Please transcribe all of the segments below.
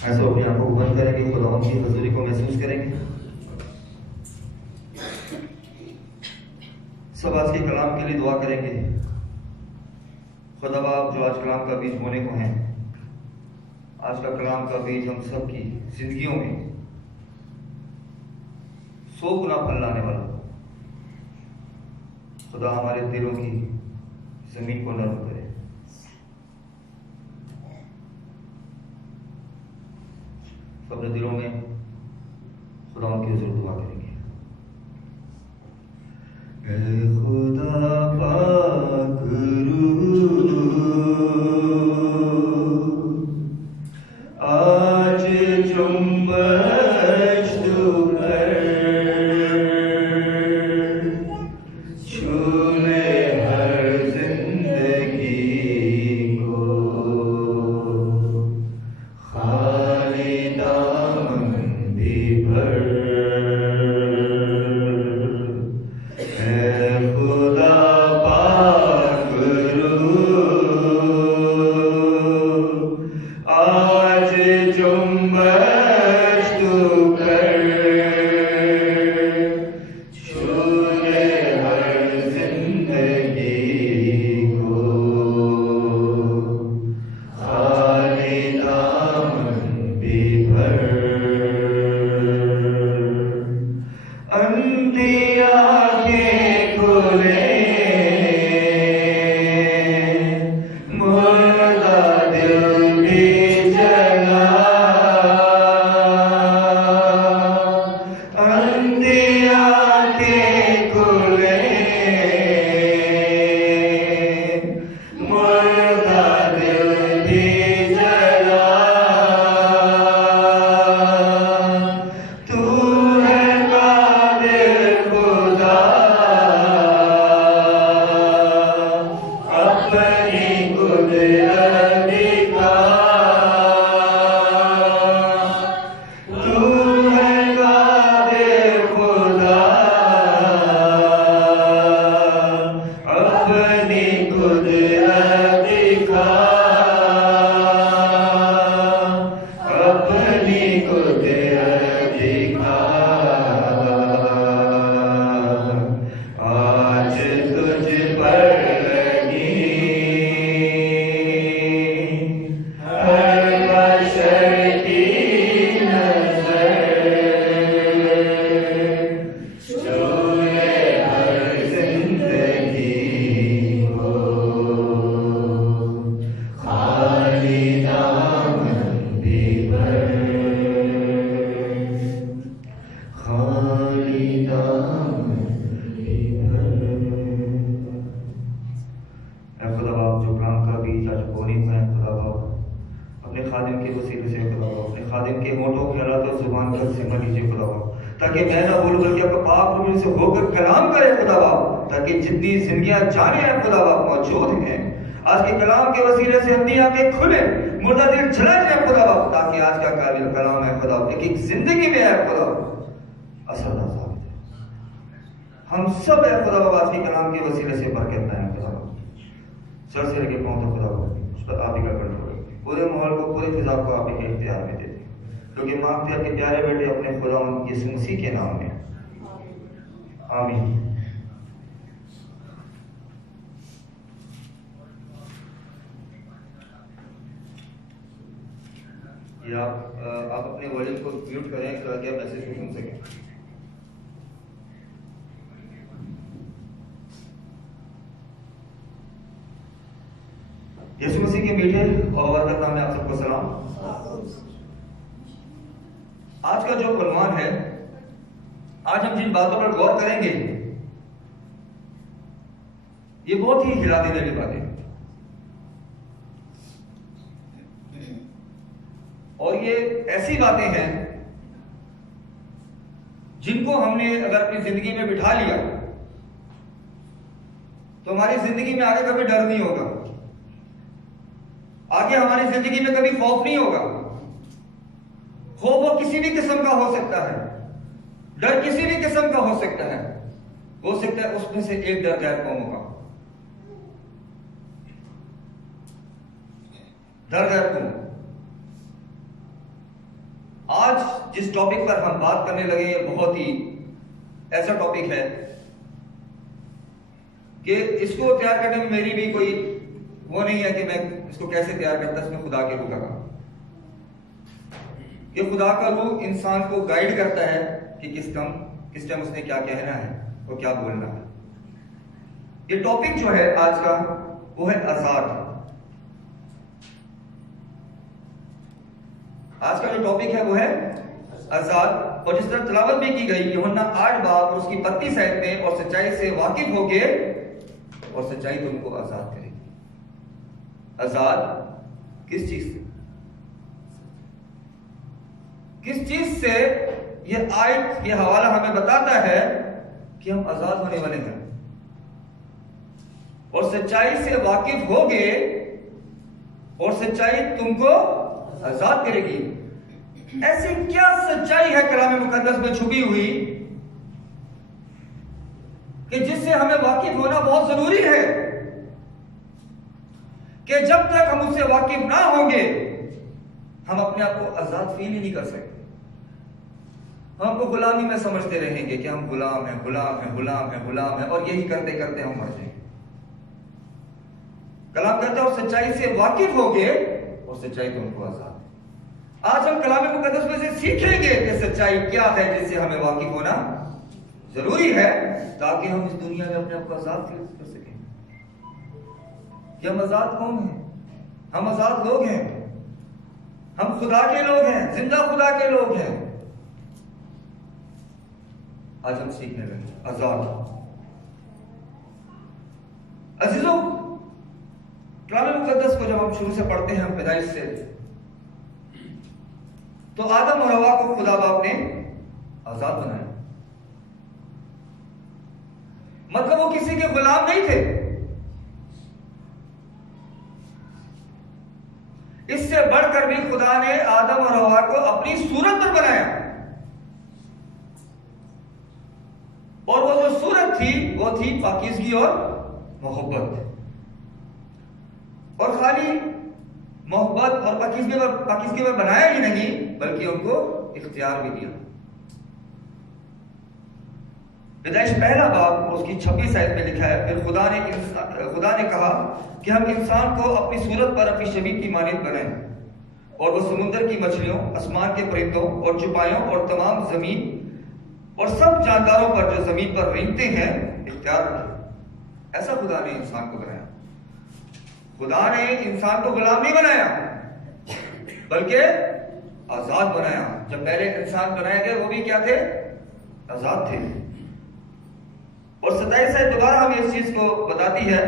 ऐसे अपनी आंखों को बंद करेंगे, खुदा की हजूरी को महसूस करेंगे। सब आज के कलाम के लिए दुआ करेंगे। खुदा बाप जो आज कलाम का बीज बोने को है, आज का कलाम का बीज हम सब की जिंदगियों में 100 गुना फल लाने वाला। खुदा हमारे दिलों की जमीन को नर्म करे। अपने दिलों में खुदा उनकी हुजूर दुआ करेंगे। ऐ खुदा पाक आज जुम्मत पर छूले हर जिंदगी को, खाली दामन भी भर। ऐ खुदा पाक आज जुम्मत कर छूले हर जिंदगी को, खाली दामन भी भर। अंधी आंखें खोले, मुर्दा दिल भी जला। अंधी आंखें खोले, मुर्दा दिल भी जला। तू है कादिर खुदा, अपनी कुदरत दिखा। तू है कादिर खुदा, अपनी कुदरत दिखा। अपनी कुदरत दिखा। आज तुझ पर लगी हर बशर की नजर, छूले हर जिंदगी को, खाली दामन भी भर। खाली दामन भी भर। ऐ खुदा बाप जो कलाम का बीज आज बोने में है, खुदा बाप अपने खादिम के वसीले से खुदा बाप अपने खादिम के होठों ख्यालात और जुबान का जिम्मा लीजिए खुदा बाप, ताकि मैं ना बोलूं बल्कि आपका पाक रूह से होकर कलाम करे खुदा बाप, ताकि जितनी जिंदगियां जाने हैं खुदा बाप मौजूद हैं, आज के कलाम के वसीले से अंधी आंखें खुले, मुर्दा दिल जला जाए खुदा बाप, ताकि आज का काबिल कलाम है खुदा बाप एक जिंदगी में है खुदा बाप असरदार साबित है। हम सब है खुदा बाप आज के कलाम के वसीले से बरकत पाए खुदा बाप, सर से लेके पांव तक खुदा बाप उस पर आप ही का कंट्रोल रखिए। पूरे माहौल को पूरे फिजा को आप ही के इख्तियार में देते, क्योंकि मांगते हैं आपके प्यारे बेटे अपने खुदा यीशु मसीह के नाम में, आमीन। ये आप अपने वॉल्यूम को म्यूट करें ताकि आप मैसेज को सुन सकें। यीशु मसीह के मीठे और बरकत नाम में आप सबको सलाम। आज का जो फरमान है, आज हम जिन बातों पर गौर करेंगे ये बहुत ही हिला देने वाली बातें, और ये ऐसी बातें हैं जिनको हमने अगर अपनी जिंदगी में बिठा लिया तो हमारी जिंदगी में आगे कभी डर नहीं होगा, आगे हमारी जिंदगी में कभी खौफ नहीं होगा। खौफ वो किसी भी किस्म का हो सकता है, डर किसी भी किस्म का हो सकता है उसमें से एक डर गैर कौमों का, डर गैर कौम। आज जिस टॉपिक पर हम बात करने लगे ये बहुत ही ऐसा टॉपिक है कि इसको तैयार करने में मेरी भी कोई वो नहीं है कि मैं इसको कैसे तैयार करता, इसमें खुदा के रूह का काम। ये खुदा का रूह इंसान को गाइड करता है कि किस टाइम उसने क्या कहना है और क्या बोलना है। ये टॉपिक जो है आज का वो है आजाद। आज का जो टॉपिक है वो है आजाद। और जिस तरह तिलावत भी की गई यूहन्ना 8 बाब और उसकी 32 आयत में, और सच्चाई से वाकिफ होके और सच्चाई तुमको आजाद करेगी। आजाद किस चीज से? किस चीज से? ये आयत, ये हवाला हमें बताता है कि हम आजाद होने वाले हैं और सच्चाई से वाकिफ होगे और सच्चाई तुमको आजाद करेगी। ऐसी क्या सच्चाई है कलाम मुकद्दस में छुपी हुई कि जिससे हमें वाकिफ होना बहुत जरूरी है, कि जब तक हम उससे वाकिफ ना होंगे हम अपने आप को आजाद फील ही नहीं कर सकते। हमको गुलामी में समझते रहेंगे कि हम गुलाम हैं, गुलाम हैं, गुलाम हैं, गुलाम हैं, और यही करते करते हम मर जाएंगे। कलाम कहता है और सच्चाई से वाकिफ होगे और सच्चाई तुमको आजाद। आज हम कलाम मुकद्दस में से सीखेंगे कि सच्चाई क्या है जिससे हमें वाकिफ होना जरूरी है, ताकि हम इस दुनिया में अपने आप को आजाद कर सकें। कि हम आजाद कौन हैं? हम आजाद लोग हैं, हम खुदा के लोग हैं, जिंदा खुदा के लोग हैं। आज हम सीखने लगे आजाद। अजीजों, कलाम मुकद्दस को जब हम शुरू से पढ़ते हैं, हम पैदाइश से, तो आदम और हवा को खुदा बाप ने आजाद बनाया। मतलब वो किसी के गुलाम नहीं थे। इससे बढ़कर भी खुदा ने आदम और हवा को अपनी सूरत पर बनाया, और वो जो सूरत थी वो थी पाकीज़गी और मोहब्बत। और खाली मोहब्बत और पाकीज़गी में बनाया ही नहीं, बल्कि उनको इख्तियार भी दिया। पैदाइश पहला बाब और उसकी 26 आयत में लिखा है, फिर खुदा ने कहा कि हम इंसान को अपनी सूरत पर अपनी शबीह की मानिंद बनाएं, और वो समुद्र की मछलियों, आसमान के परिंदों और चुपायों और तमाम जमीन और सब जानदारों पर जो जमीन पर रेंगते हैं इख्तियार रखें। ऐसा खुदा ने इंसान को बनाया। खुदा ने इंसान को गुलाम नहीं बनाया, बल्कि आजाद बनाया। जब पहले इंसान बनाए गए वो भी क्या थे? आजाद थे। और 27 से दोबारा हमें इस चीज को बताती है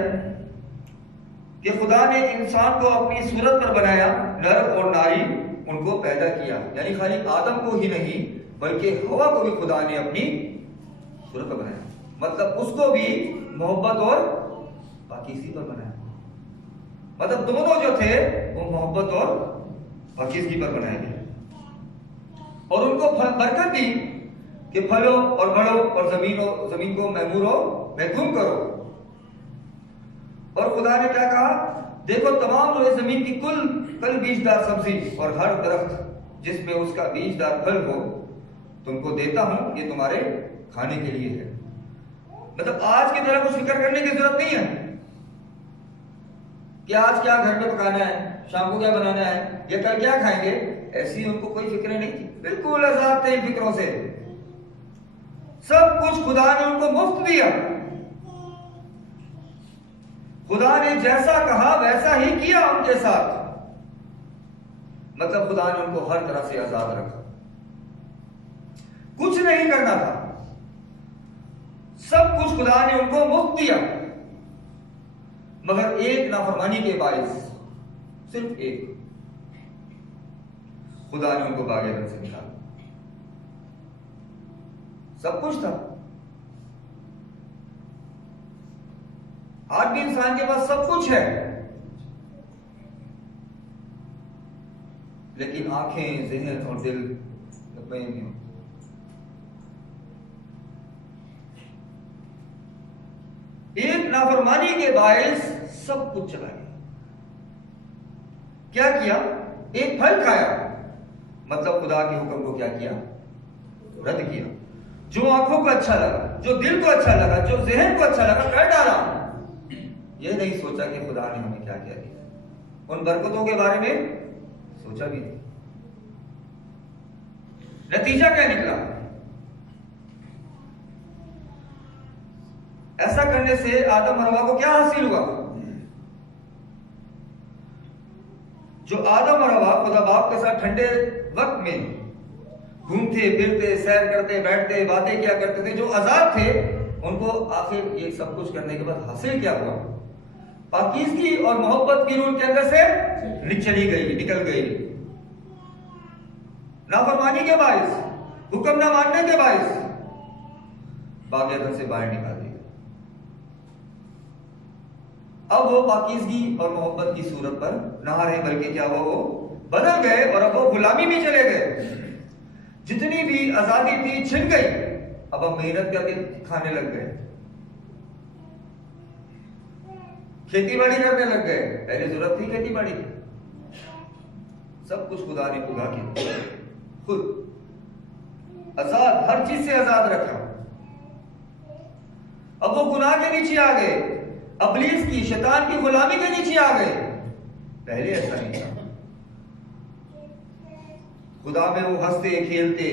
कि खुदा ने इंसान को अपनी सूरत पर बनाया, नर और नारी उनको पैदा किया। यानी खाली आदम को ही नहीं, बल्कि हवा को भी खुदा ने अपनी सूरत पर बनाया। मतलब उसको भी मोहब्बत और पाकीज़गी पर बनाया। मतलब दोनों जो थे वो मोहब्बत और पाकीज़गी पर बनाए गए, और उनको बरकत दी कि फलो और बढ़ो और जमीन को महफूज करो। और खुदा ने क्या कहा? देखो तमाम रोए जमीन की कल बीजदार सब्जी और हर दरख्त जिसमें उसका बीजदार फल हो तुमको देता हूं, ये तुम्हारे खाने के लिए है। मतलब आज की तरह कुछ फिक्र करने की जरूरत नहीं है कि आज क्या घर में पकाना है, शाम को क्या बनाना है, या कल क्या खाएंगे। ऐसी उनको कोई फिक्र नहीं थी। बिल्कुल आजाद थे इन फिक्रों से। सब कुछ खुदा ने उनको मुफ्त दिया। खुदा ने जैसा कहा वैसा ही किया उनके साथ। मतलब खुदा ने उनको हर तरह से आजाद रखा, कुछ नहीं करना था। सब कुछ खुदा ने उनको मुफ्त दिया, मगर एक नाफरमानी के बायस, सिर्फ एक, खुदा ने उनको बागे से निकाला। सब कुछ था। आज भी इंसान के पास सब कुछ है, लेकिन आंखें, ज़हन और दिल मुतमईन नहीं होते। एक नाफरमानी के बायस सब कुछ चला गया। क्या किया? एक फल खाया, मतलब खुदा के हुक्म को क्या किया? रद्द किया। जो आंखों को अच्छा लगा, जो दिल को अच्छा लगा, जो जहन को अच्छा लगा, कर डाला। ये नहीं सोचा कि खुदा ने हमें क्या क्या दिया, उन बरकतों के बारे में सोचा भी नहीं। नतीजा क्या निकला? ऐसा करने से आदम और हवा को क्या हासिल हुआ? जो आदम और हवा खुदा बाप के साथ ठंडे वक्त में घूमते फिरते, सैर करते, बैठते, बातें क्या करते थे, जो आजाद थे, उनको आखिर ये सब कुछ करने के बाद हासिल क्या हुआ? पाकीज़गी और मोहब्बत की रूह के अंदर से चली गई, निकल गई। नाफरमानी के बाइस, हुक्म ना मानने के बाइस बाग अदन से बाहर निकाल दिया। अब वो पाकीज़गी और मोहब्बत की सूरत पर ना रहे, बल्कि क्या हुआ, वो बदल गए और अब वो गुलामी में चले गए। जितनी भी आजादी थी छिन गई। अब हम मेहनत करके खाने लग गए, खेती बाड़ी करने लग गए। पहले जरूरत थी खेती बाड़ी की? सब कुछ खुदा ने उगा के खुद आजाद, हर चीज से आजाद रखा। अब वो गुनाह के नीचे आ गए, इब्लीस की, शैतान की गुलामी के नीचे आ गए। पहले ऐसा नहीं था। खुदा में वो हंसते खेलते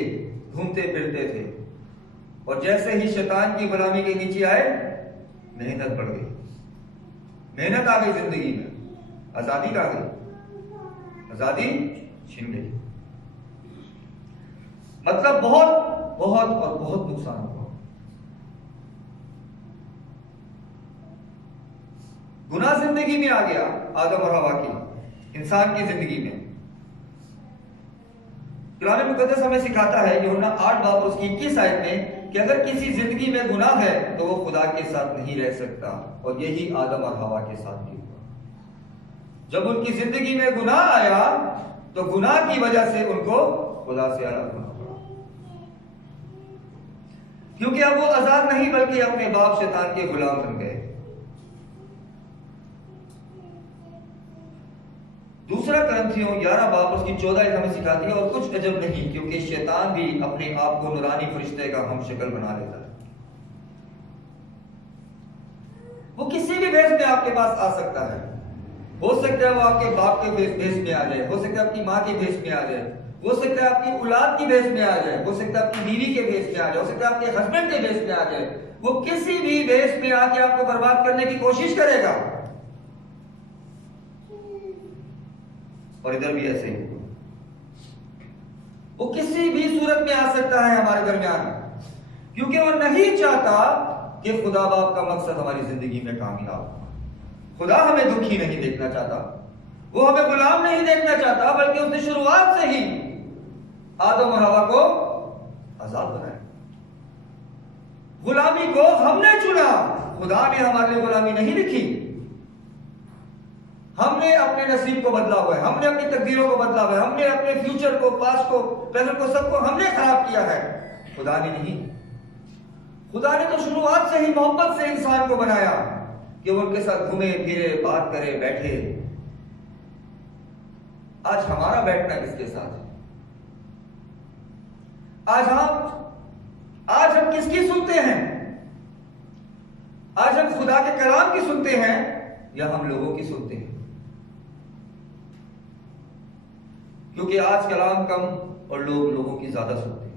घूमते फिरते थे, और जैसे ही शैतान की गुलामी के नीचे आए, मेहनत बढ़ गई, मेहनत आ गई जिंदगी में, आजादी आ गई, आजादी छीन गई। मतलब बहुत बहुत और बहुत नुकसान हुआ। गुनाह जिंदगी में आ गया, आदम और हवा की, इंसान की जिंदगी में। कुरान मुकद्दस हमें सिखाता है, यूहन्ना 8 बाब उसकी 21 आयत में, कि अगर किसी जिंदगी में गुनाह है तो वो खुदा के साथ नहीं रह सकता। और यही आदम और हवा के साथ भी हुआ। जब उनकी जिंदगी में गुनाह आया तो गुनाह की वजह से उनको खुदा से अलग होना पड़ा, क्योंकि अब वो आजाद नहीं बल्कि अपने बाप शैतान के गुलाम बन गए। दूसरा करंथियों 11 बाब उसकी 14 आयत हमें सिखाती है, और कुछ अजब नहीं, क्योंकि शैतान भी अपने आप को नूरानी फरिश्ते का हम शक्ल बना लेता है। वो किसी भी भेष में आपके पास आ सकता है। हो सकता है वो आपके बाप के भेष में आ जाए, हो सकता है आपकी माँ के भेष में आ जाए, हो सकता है आपकी औलाद की भेष में आ जाए, हो सकता है आपकी बीवी के भेष में आ जाए, हो सकता है आपके हस्बैंड के भेष में आ जाए। वो किसी भी भेष में आके आपको बर्बाद करने की कोशिश करेगा। और इधर भी ऐसे ही, वो किसी भी सूरत में आ सकता है हमारे दरमियान, क्योंकि वो नहीं चाहता कि खुदा बाप का मकसद हमारी जिंदगी में कामयाब हो। खुदा हमें दुखी नहीं देखना चाहता, वो हमें गुलाम नहीं देखना चाहता, बल्कि उसने शुरुआत से ही आदम और हवा को आजाद बनाया। गुलामी को हमने चुना, खुदा ने हमारे लिए गुलामी नहीं लिखी। हमने अपने नसीब को बदला हुआ है, हमने अपनी तकदीरों को बदला हुआ है, हमने अपने फ्यूचर को, पास्ट को, प्रेजेंट को, सबको हमने खराब किया है, खुदा ने नहीं। खुदा ने तो शुरुआत से ही मोहब्बत से इंसान को बनाया कि वो उनके साथ घूमे फिरे, बात करे, बैठे। आज हमारा बैठना किसके साथ है? आज हम किसकी सुनते हैं? आज हम खुदा के कलाम की सुनते हैं या हम लोगों की सुनते हैं? क्योंकि आज कलाम कम और लोग लोगों की ज्यादा सुनते हैं,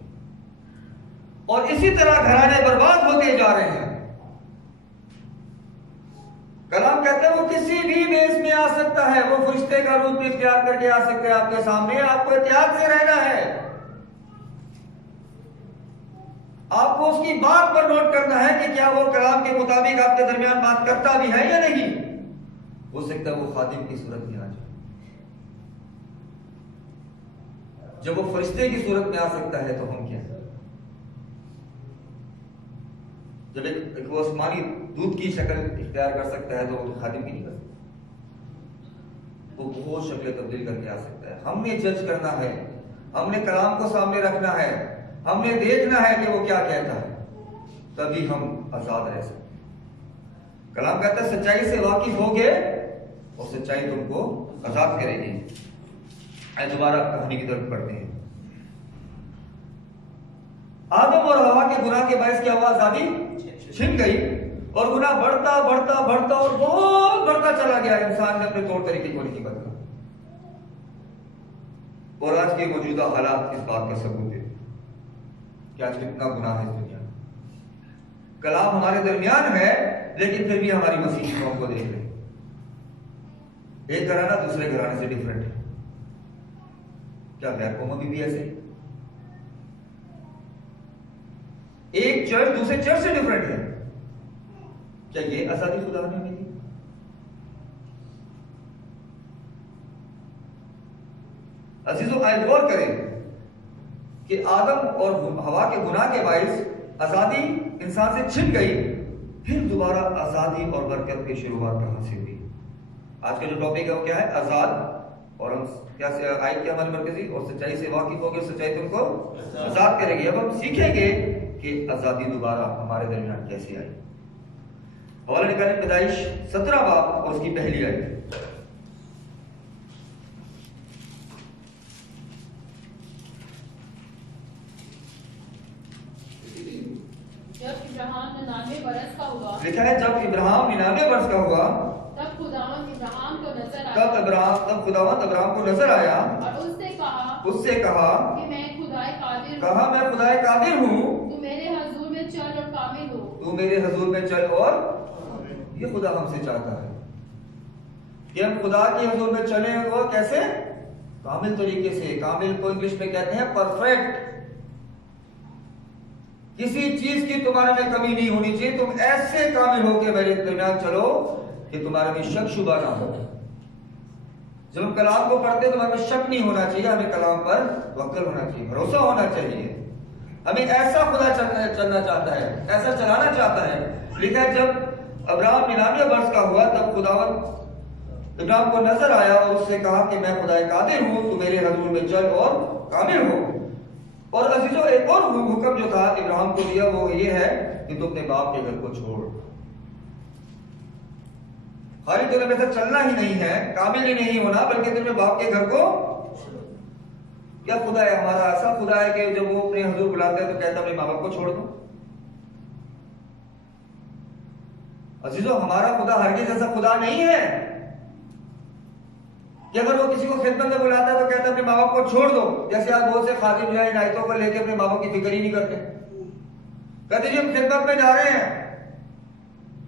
और इसी तरह घराने बर्बाद होते जा रहे हैं। कलाम कहते हैं वो किसी भी वेश में आ सकता है, वो फरिश्ते का रूप इख्तियार करके आ सकते हैं आपके सामने। आपको एहतियात से रहना है, आपको उसकी बात पर नोट करना है कि क्या वो कलाम के मुताबिक आपके दरमियान बात करता भी है या नहीं। हो सकता है वो खादिम की सूरत में आ जाए। जब वो फरिश्ते की सूरत में आ सकता है तो हम क्या है? जब एक वो आसमानी दूध की शक्ल इख्तियार कर सकता है तो वो खादिम की नहीं कर सकता। वो बहुत शक्लें तब्दील करके आ सकता है। हमने जज करना है, हमने कलाम को सामने रखना है, हमने देखना है कि वो क्या कहता है, तभी हम आजाद रह सकते हैं। कलाम कहता है सच्चाई से वाकिफ होगे और सच्चाई तुमको आजाद करेगी। दोबारा कहानी की तरफ पढ़ते हैं। आदम और हवा के गुनाह के बायस क्या हुआ? आजादी छिन गई और गुनाह बढ़ता बढ़ता बढ़ता और बहुत बढ़ता चला गया। इंसान ने अपने तौर तरीके को नहीं बदला और आज के मौजूदा हालात इस बात का सबूत है कि आज कितना गुनाह है इस दुनिया में। कलाम हमारे दरमियान है लेकिन फिर भी हमारी मसीही कौम को देख रहे हैं। एक घराना दूसरे घराने से डिफरेंट है। क्या गैर कौमों में भी ऐसे? एक चर्च दूसरे चर्च से डिफरेंट है। क्या ये आजादी खुदा ने हमें दी? अजीजों, गौर करें कि आदम और हवा के गुनाह के बायस आजादी इंसान से छिन गई, फिर दोबारा आजादी और बरकत की शुरुआत कहां से हुई? आज का जो टॉपिक है वो क्या है? आजाद। और हम क्या आयत क्या हमारी मरकजी? और सच्चाई से वाकिफ होगे, सच्चाई तुमको आजाद करेगी। अब हम सीखेंगे कि आजादी दोबारा हमारे दरमियान कैसे आई। हवाला निकालें पैदाइश 17 बाब और उसकी पहली आयत। जब इब्राहिम 99 बरस का हुआ, लिखा है जब इब्राहिम 99 वर्ष का हुआ, तब खुदावंद इब्राहिम को नजर आया। तब खुदावंद इब्राहिम को नजर आया और उससे कहा कि मैं खुदाए कादिर हूँ। कहा मैं खुदाए कादिर हूँ, तू मेरे हजूर में चल और कामिल हो। तू मेरे हजूर में चल और ये खुदा हमसे चाहता है कि हम खुदा के हजूर में चले। वो कैसे? कामिल तरीके से। कामिल को इंग्लिश में कहते हैं परफेक्ट। किसी चीज की तुम्हारे में कमी नहीं होनी चाहिए। तुम ऐसे कामिल हो के मेरे दरमियान चलो कि तुम्हारे में शक शुबा ना हो। जब हम कलाम को पढ़ते हैं तो हमें शक नहीं होना चाहिए। हमें कलाम पर वक्ल होना चाहिए, भरोसा होना चाहिए। हमें ऐसा खुदा चलना चाहता है, ऐसा चलाना चाहता है। लिखा है जब अब्राहम 99 वर्ष का हुआ, तब खुदावंद इब्राहिम को नजर आया और उससे कहा कि मैं खुदाए कादिर हूं, तू मेरे हजूर में चल और कामिल हो। और अजीजों, एक और हुक्म जो था इब्राहिम को दिया वो ये है कि तू अपने बाप के घर को छोड़। खाली तुम्हें वैसे चलना ही नहीं है, कामिल ही नहीं होना, बल्कि तुम्हें बाप के घर को। क्या खुदा है हमारा? ऐसा खुदा है कि जब वो अपने हुजूर बुलाता है तो कहता है अपने माँ बाप को छोड़ दो। अजीजों, हमारा खुदा हरगिज़ ऐसा खुदा नहीं है कि अगर वो किसी को खिदमत में बुलाता है तो कहता है अपने माँ बाप को छोड़ दो। जैसे आज बहुत से खादिम जो है इन आयतों को लेकर अपने माँ बाप की फिक्र ही नहीं करते। कहते जी हम खिदमत में जा रहे हैं,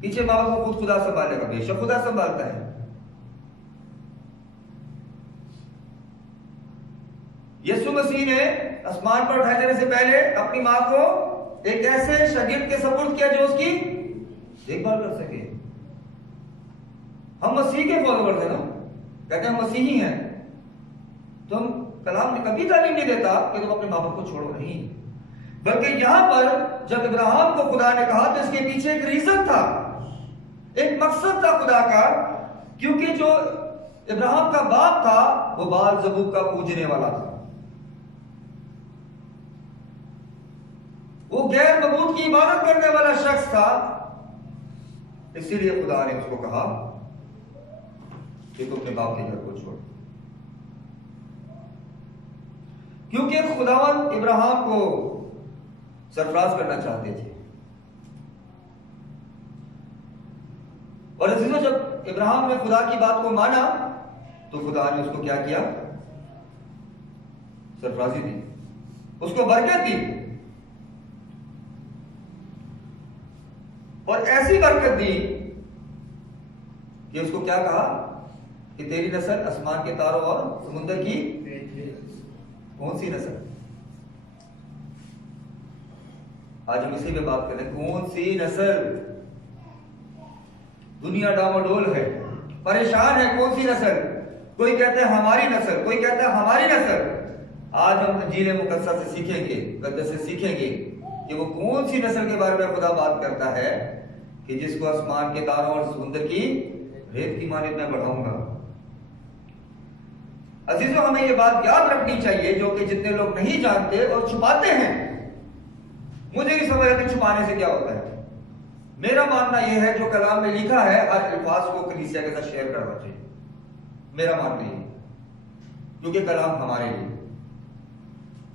पीछे माँ बाप को खुद खुदा संभालेगा। बेशक खुदा संभालता है। यीशु मसीह ने आसमान पर उठाए जाने से पहले अपनी माँ को एक ऐसे शागिर्द के सपुर्द किया जो उसकी देखभाल कर सके। हम मसीह के फॉलोअर्स हैं ना, कहते हैं हम मसीही हैं, तो हम कलाम में कभी तालीम नहीं देता कि तुम अपने माँ बाप को छोड़ो, नहीं। बल्कि यहां पर जब इब्राहिम को खुदा ने कहा तो इसके पीछे एक रीजन था, एक मकसद था खुदा का। क्योंकि जो इब्राहिम का बाप था वो बाल ज़बूक का पूजने वाला था, वो गैर मबूद की इबादत करने वाला शख्स था। इसीलिए खुदा ने उसको कहा कि तुम अपने बाप के घर को छोड़। क्योंकि खुदावंद इब्राहिम को सरफराज करना चाहते थे। और अजीजों, जब इब्राहिम ने खुदा की बात को माना तो खुदा ने उसको क्या किया? सरफराजी दी, उसको बरकत दी। और ऐसी बरकत दी कि उसको क्या कहा कि तेरी नस्ल आसमान के तारों और समुद्र की। कौन सी नस्ल? आज हम इसी पे बात करें। कौन सी नस्ल? दुनिया डामाडोल है, परेशान है। कौन सी नस्ल? कोई कहता है हमारी नस्ल, कोई कहता है हमारी नस्ल। आज हम इंजील मुकद्दस से सीखेंगे, मुकद्दस से सीखेंगे कि वो कौन सी नस्ल के बारे में खुदा बात करता है कि जिसको आसमान के तारों और समुद्र की रेत की मानियत मैं बढ़ाऊंगा। अजीजों, हमें ये बात याद रखनी चाहिए जो कि जितने लोग नहीं जानते और छुपाते हैं। मुझे नहीं समझ आती छुपाने से क्या होता है। मेरा मानना यह है जो कलाम में लिखा है हर अल्फाज को कलीसिया के साथ शेयर करना चाहिए। मेरा मानना यह, क्योंकि कलाम हमारे लिए।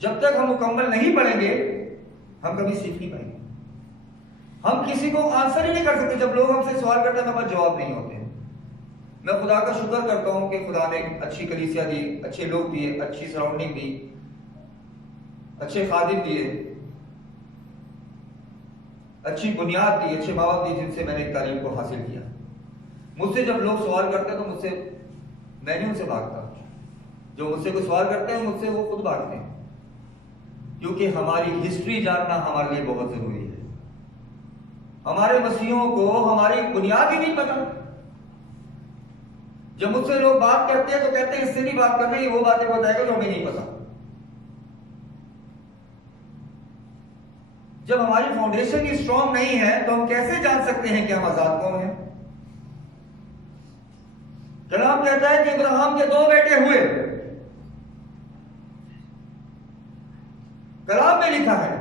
जब तक हम मुकम्मल नहीं पढ़ेंगे हम कभी सीख नहीं पाएंगे। हम किसी को आंसर ही नहीं कर सकते। जब लोग हमसे सवाल करते हैं हमारे पास जवाब नहीं होते। मैं खुदा का शुक्र करता हूं कि खुदा ने अच्छी कलीसिया दी, अच्छे लोग दिए, अच्छी सराउंडिंग दी, अच्छे खादिम दिए, अच्छी बुनियाद दी, अच्छे माँ बाप दिए जिनसे मैंने तालीम को हासिल किया। मुझसे जब लोग सवाल करते हैं तो मुझसे मैं नहीं उनसे भागता। जो मुझसे कोई सवाल करते हैं मुझसे वो खुद भागते हैं, क्योंकि हमारी हिस्ट्री जानना हमारे लिए बहुत जरूरी है। हमारे मसीहों को हमारी बुनियाद ही नहीं पता। जब मुझसे लोग बात करते हैं तो कहते हैं इससे नहीं बात करना, ये वो बातें बताएगा जो हमें नहीं पता। जब हमारी फाउंडेशन ही स्ट्रांग नहीं है तो हम कैसे जान सकते हैं कि हम आजाद कौन हैं? कलाम कहता है कि इब्राहिम के 2 बेटे हुए। कलाम में लिखा है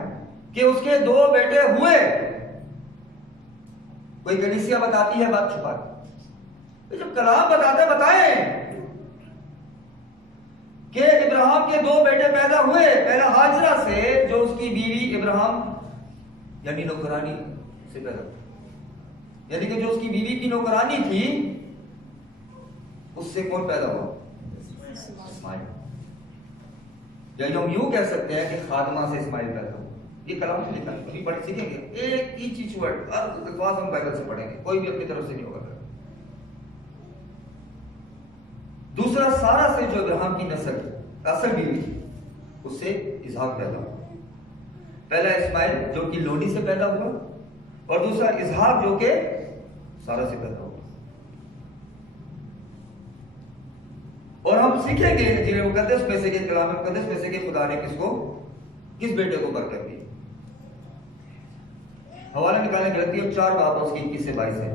कि उसके 2 बेटे हुए। कोई कलीसिया बताती है बात छुपा के। जब कलाम बताते बताएं कि इब्राहिम के 2 बेटे पैदा हुए। पहला हाजरा से, जो उसकी बीवी इब्राहिम यानी नौकरानी से पैदा, यानी कि जो उसकी बीवी की नौकरानी थी उससे कौन पैदा हुआ? इस्माइल। या हम यूं कह सकते हैं कि खादमा से इस्माइल पैदा हुआ। ये कलाम में लिखा है, कभी पढ़ सीखेंगे। एक ईच वर्ड अल्फाज हम बाइबल से पढ़ेंगे, कोई भी अपनी तरफ से नहीं होगा। दूसरा, सारा से जो इब्राहिम की नस्ल असल बीवी थी उससे इसहाक पैदा हुआ। पहला इस्माइल जो कि लोडी से पैदा हुआ और दूसरा इसहाक जो कि सारा से पैदा हुआ। और हम सीखेंगे जिन्हें मुकद्दस में से, कलाम मुकद्दस में से कि खुदा ने किस बेटे को बरकत दी। हवाला निकालने की लगती है 4 बाब उसकी 21 से 22 है।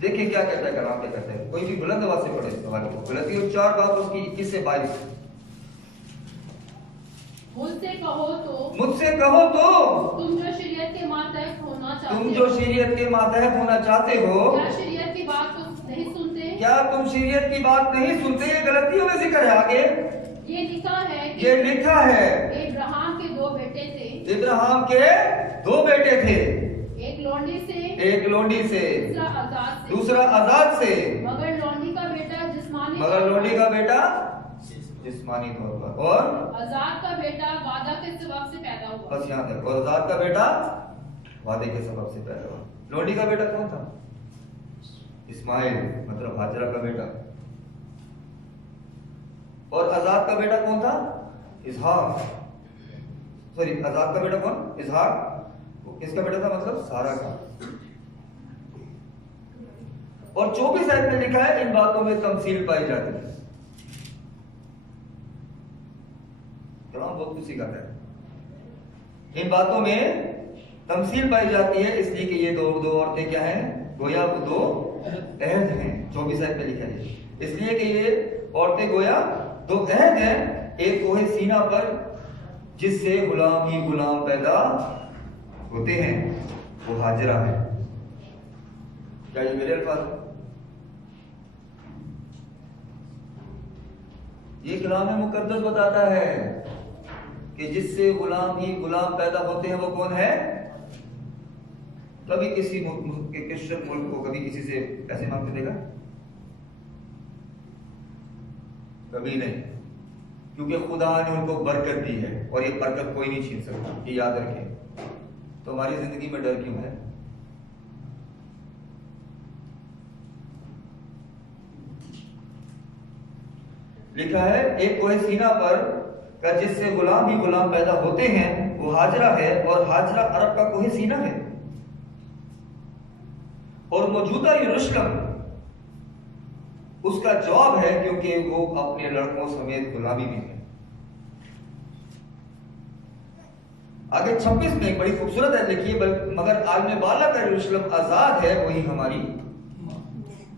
देखिए क्या कहता है कलाम, क्या कहता है। कोई भी बुलंद आवाज से पढ़े हवाले को। गलती 4 बाब उसकी 21 से 22। मुझसे कहो तो तुम जो शरीयत के मातहत होना चाहते तुम जो शरीयत के मातहत होना चाहते हो, क्या शरीयत की बात तुम नहीं सुनते? क्या तुम शरीयत की बात नहीं सुनते? ये गलतियों में जिक्र है। आगे ये लिखा है कि इब्राहिम के 2 बेटे थे। इब्राहिम के 2 बेटे थे, एक लोंडी से दूसरा आजाद से। मगर लोंडी का बेटा जिस्मानी तौर पर और आजाद का बेटा वादा के सबब से पैदा हुआ। बस यहाँ तक। और आजाद का बेटा वादे के सबब से पैदा हुआ। लोंडी का बेटा कौन था? इस्माइल, मतलब हाजरा का बेटा। और आजाद का बेटा कौन था? इसहाक। सॉरी, आजाद का बेटा कौन? इसहाक। वो किसका बेटा था? मतलब सारा का। और 24 आयत में लिखा है इन बातों में तमसील पाई जाती है। बहुत कुछ सिखाता है। इन बातों में तमसील पाई जाती है इसलिए कि ये दो औरतें क्या हैं? गोया 2 अहद हैं। 24 आयत में लिखा है इसलिए कि ये औरतें गोया 2 अहद हैं। एक कोहे सीना पर जिससे गुलाम ही गुलाम पैदा होते हैं, वो हाजरा है। क्या ये मेरे अल्फाज? ये कलाम मुकद्दस बताता है कि जिससे गुलाम ही गुलाम पैदा होते हैं वो कौन है? कभी किसी क्रिश्चियन मुल्क को कभी किसी से पैसे मांगते देगा? कभी नहीं, क्योंकि खुदा ने उनको बरकत दी है और ये बरकत कोई नहीं छीन सकता। ये याद रखें। तो हमारी जिंदगी में डर क्यों है? लिखा है एक कोहे सीना पर का जिससे गुलाम ही गुलाम पैदा होते हैं वो हाजरा है। और हाजरा अरब का कोहे सीना है। और मौजूदा यरूशलेम उसका जवाब है, क्योंकि वो अपने लड़कों समेत गुलामी में है। आगे 26 में एक बड़ी खूबसूरत है, देखिए। मगर आलम बाला का यरूशलेम आजाद है, वही हमारी।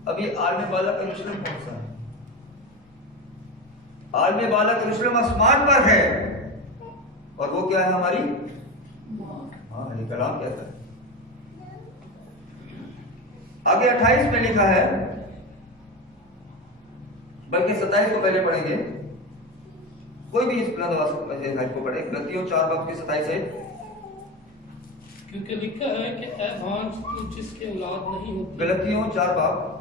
अब ये आलम बाला का यरूशलेम कौन सा है? आलम बाला का यरूशलेम आसमान पर है और वो क्या है? हमारी। हाँ, ये कलाम कहता है। आगे 28 में लिखा है, बल्कि 27 को पहले पढ़ेंगे, कोई भी इस को पढ़े, गलतियों 4 बाब की 27 है। क्योंकि लिखा है कि ऐ भांज तू जिसके औलाद नहीं होती। गलतियों 4 बाब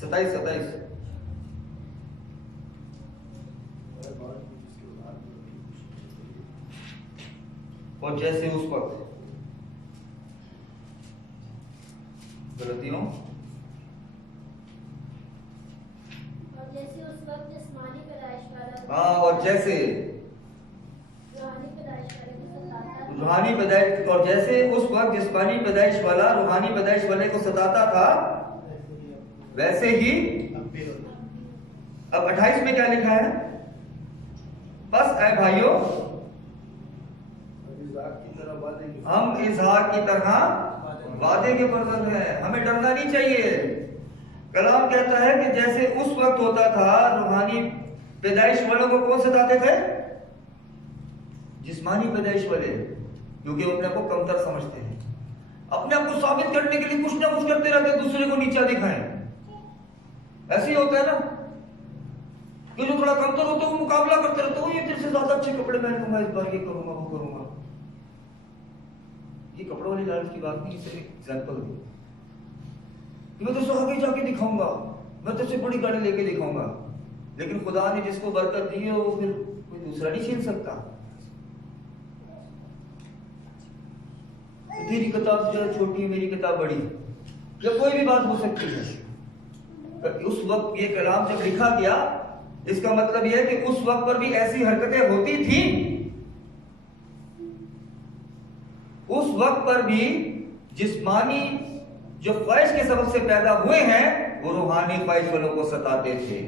सताइस और जैसे उस वक्त गलतियों और जैसे उस वक्त जिस्मानी पैदाइश वाला हाँ, और जैसे रूहानी पैदाइश वाले को सताता रूहानी पैदाइश, और जैसे उस वक्त जिस्मानी पैदाइश वाला रूहानी पैदाइश वाले को सताता था, वैसे ही अब 28 में क्या लिखा है? बस ऐ भाइयों, हम इसहाक की तरह वादे के फर्जंद हैं, हमें डरना नहीं चाहिए। कलाम कहता है कि जैसे उस वक्त होता था, रूहानी पैदाइश वालों को कौन सताते थे? जिस्मानी पैदाइश वाले, क्योंकि वो अपने को कमतर समझते हैं, अपने आप को साबित करने के लिए कुछ ना कुछ करते रहते, दूसरे को नीचा दिखाएं। ऐसे ही होता है ना कि जो थोड़ा कमतर होता है वो मुकाबला करते रहते हो, ये तेरे से ज्यादा अच्छे कपड़े पहन लूंगा, इस बार ये करूंगा वो करूंगा। ये कपड़ों वाली लालच की बात नहीं, इसे एग्जाम्पल दो कि मैं तुझसे आगे जाके दिखाऊंगा, मैं तुझसे बड़ी गाड़ी लेके दिखाऊंगा, लेकिन खुदा ने जिसको बरकत दी है वो फिर कोई दूसरा नहीं छीन सकता। तेरी किताब जो छोटी है, मेरी किताब बड़ी, या कोई भी बात हो सकती है। उस वक्त ये कलाम जब लिखा गया, इसका मतलब यह है कि उस वक्त पर भी ऐसी हरकतें होती थी। उस वक्त पर भी जिस्मानी जो ख्वाहिश के सबब से पैदा हुए हैं, वो रूहानी ख्वाहिश वालों को सताते थे।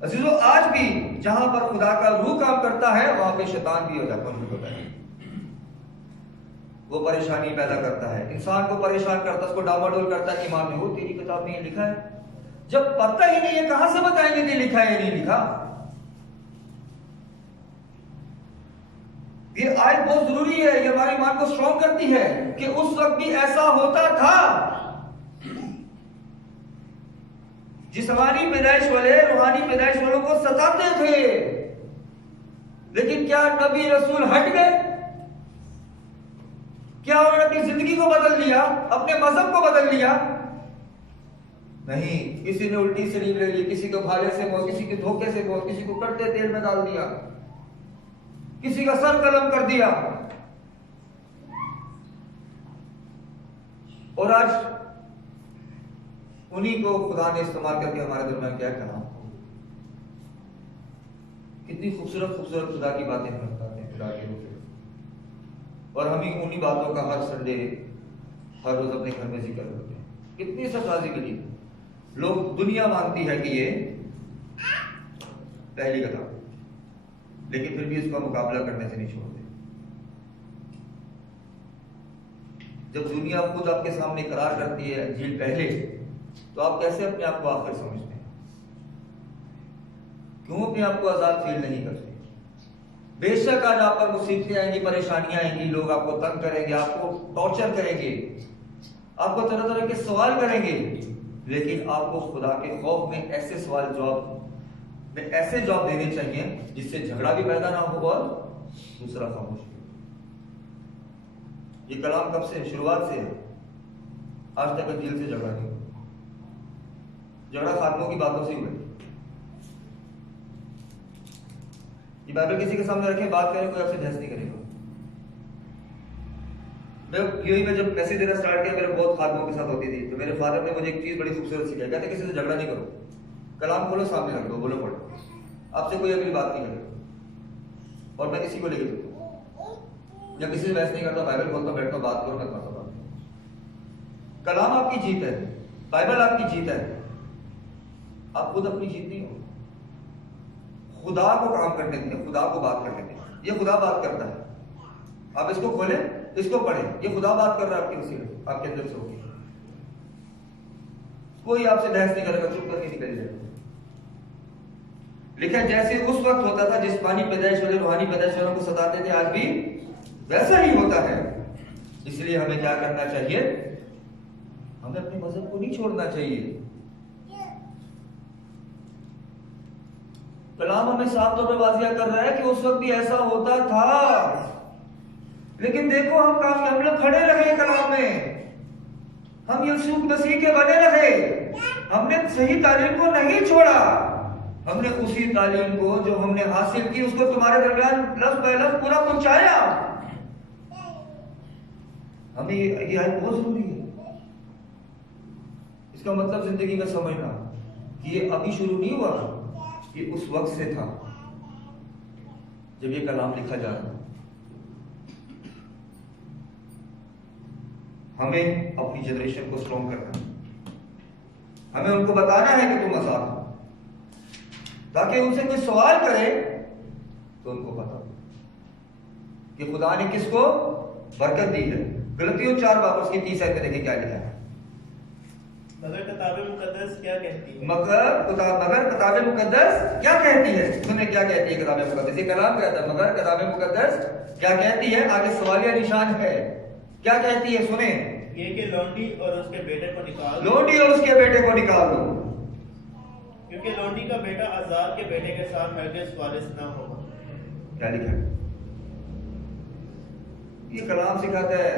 अजीजों, आज भी जहां पर खुदा का रूह काम करता है, वहां पे शैतान भी हो जाता है। वो परेशानी पैदा करता है, इंसान को परेशान करता है, उसको डामाडोल करता है। ईमान में हो, तेरी किताब में ये लिखा है, जब पता ही नहीं है कहां से बताएंगे कि लिखा है या नहीं लिखा। ये आयत बहुत जरूरी है, ये हमारे ईमान को स्ट्रॉन्ग करती है कि उस वक्त भी ऐसा होता था। जिस्मानी पैदाइश वाले रूहानी पैदाइश वालों को सताते थे, लेकिन क्या नबी रसूल हट गए? क्या उन्होंने अपनी जिंदगी को बदल लिया, अपने मजहब को बदल लिया? नहीं, किसी ने उल्टी सलीब ले ली, किसी को भाले से मौत, किसी के धोखे से मौत, किसी को कड़ते तेल में डाल दिया, किसी का सर कलम कर दिया। और आज उन्हीं को खुदा ने इस्तेमाल करके हमारे दरमियान क्या कहा। कितनी खूबसूरत खूबसूरत खुदा की बातें हम बताते हैं, खुदा के रूप में, और हम ही उन्हीं बातों का हर संडे हर रोज अपने घर में जिक्र करते हैं। कितनी सफाजी के लिए लोग, दुनिया मानती है कि ये पहली किताब, लेकिन फिर भी इसका मुकाबला करने से नहीं छोड़ते। जब दुनिया खुद आपके सामने करार करती है इंजील पहले, तो आप कैसे अपने आप को आखिर समझते हैं? क्यों अपने आप को आजाद फील नहीं करते? बेशक आज आप पर मुसीबतें आएंगी, परेशानियां आएंगी, लोग आपको तंग करेंगे, आपको टॉर्चर करेंगे, आपको तरह तरह के सवाल करेंगे, लेकिन आपको खुदा के खौफ में ऐसे सवाल जवाब में ऐसे जवाब देने चाहिए जिससे झगड़ा भी पैदा ना हो और दूसरा खामोश। ये कलाम कब से, शुरुआत से आज तक दिल से झगड़ा नहीं हुआ। झगड़ा खात्मों की बातों से हुआ। ये बाइबल किसी के सामने रखे, बात करें, कोई आपसे बहस नहीं करेगा। मैं जब मैसेज देना स्टार्ट किया, मेरे बहुत खात्मों के साथ होती थी, तो मेरे फादर ने मुझे एक चीज बड़ी खूबसूरत सिखाई। कहते किसी से झगड़ा नहीं करो, कलाम खोलो, सामने रख दो, बोलो पढ़ो, आपसे कोई अगली बात नहीं करेगा। और मैं किसी को लेके चलता या किसी से बहस नहीं करता, बाइबल खोलता, बैठता, बात करो, मैं करता बात। कलाम आपकी जीत है, बाइबल आपकी जीत है, आप खुद अपनी जीत नहीं हो। खुदा को काम करने दें, खुदा को बात करने दें। ये खुदा बात करता है, आप इसको खोलें, इसको पढ़ें, ये खुदा बात कर रहा है आपके वसीले, आपके अंदर से होगी। कोई आपसे बहस नहीं करेगा, चुप करके निकल जाएगा। लिखा जैसे उस वक्त होता था जिस्मानी पैदाइश वाले रूहानी पैदाइश वालों को सताते थे, आज भी वैसा ही होता है। इसलिए हमें क्या करना चाहिए? हमें अपने मजहब को नहीं छोड़ना चाहिए। कलाम हमें साफ तौर पर वाजिया कर रहा है कि उस वक्त भी ऐसा होता था, लेकिन देखो हम लोग खड़े रहे कलाम में, हम यीशु मसीह के बने रहे, हमने सही तालीम को नहीं छोड़ा, हमने उसी तालीम को जो हमने हासिल की उसको तुम्हारे दरमियान लफ्ज बाय लफ्ज पूरा पहुंचाया। हमें ये आयत बहुत जरूरी है। इसका मतलब जिंदगी में समझना कि ये अभी शुरू नहीं हुआ, ये उस वक्त से था जब ये कलाम लिखा जा रहा। हमें अपनी जनरेशन को स्ट्रॉन्ग करना, हमें उनको बताना है कि तुम आजाद हो, ताकि उनसे कोई सवाल करे तो उनको पता कि खुदा ने किसको बरकत दी है। गलतियों 4 बाब उसकी 30 आयत में देखिए क्या लिखा है। मगर किताब मुकद्दस क्या कहती है? मगर किताब मुकद्दस क्या कहती है? सुने क्या कहती है किताब मुकद्दस। ये कलाम कहता है मगर किताब मुकद्दस क्या कहती है। आगे सवालिया निशान है, क्या कहती है सुने। ये कि लौंडी और उसके बेटे को निकाल दो, लौंडी और उसके बेटे को निकाल दो, क्योंकि लौंडी का बेटा आजाद के बेटे के साथ हरगिज़ वारिस न होगा। क्या लिखा है? ये कलाम सिखाता है,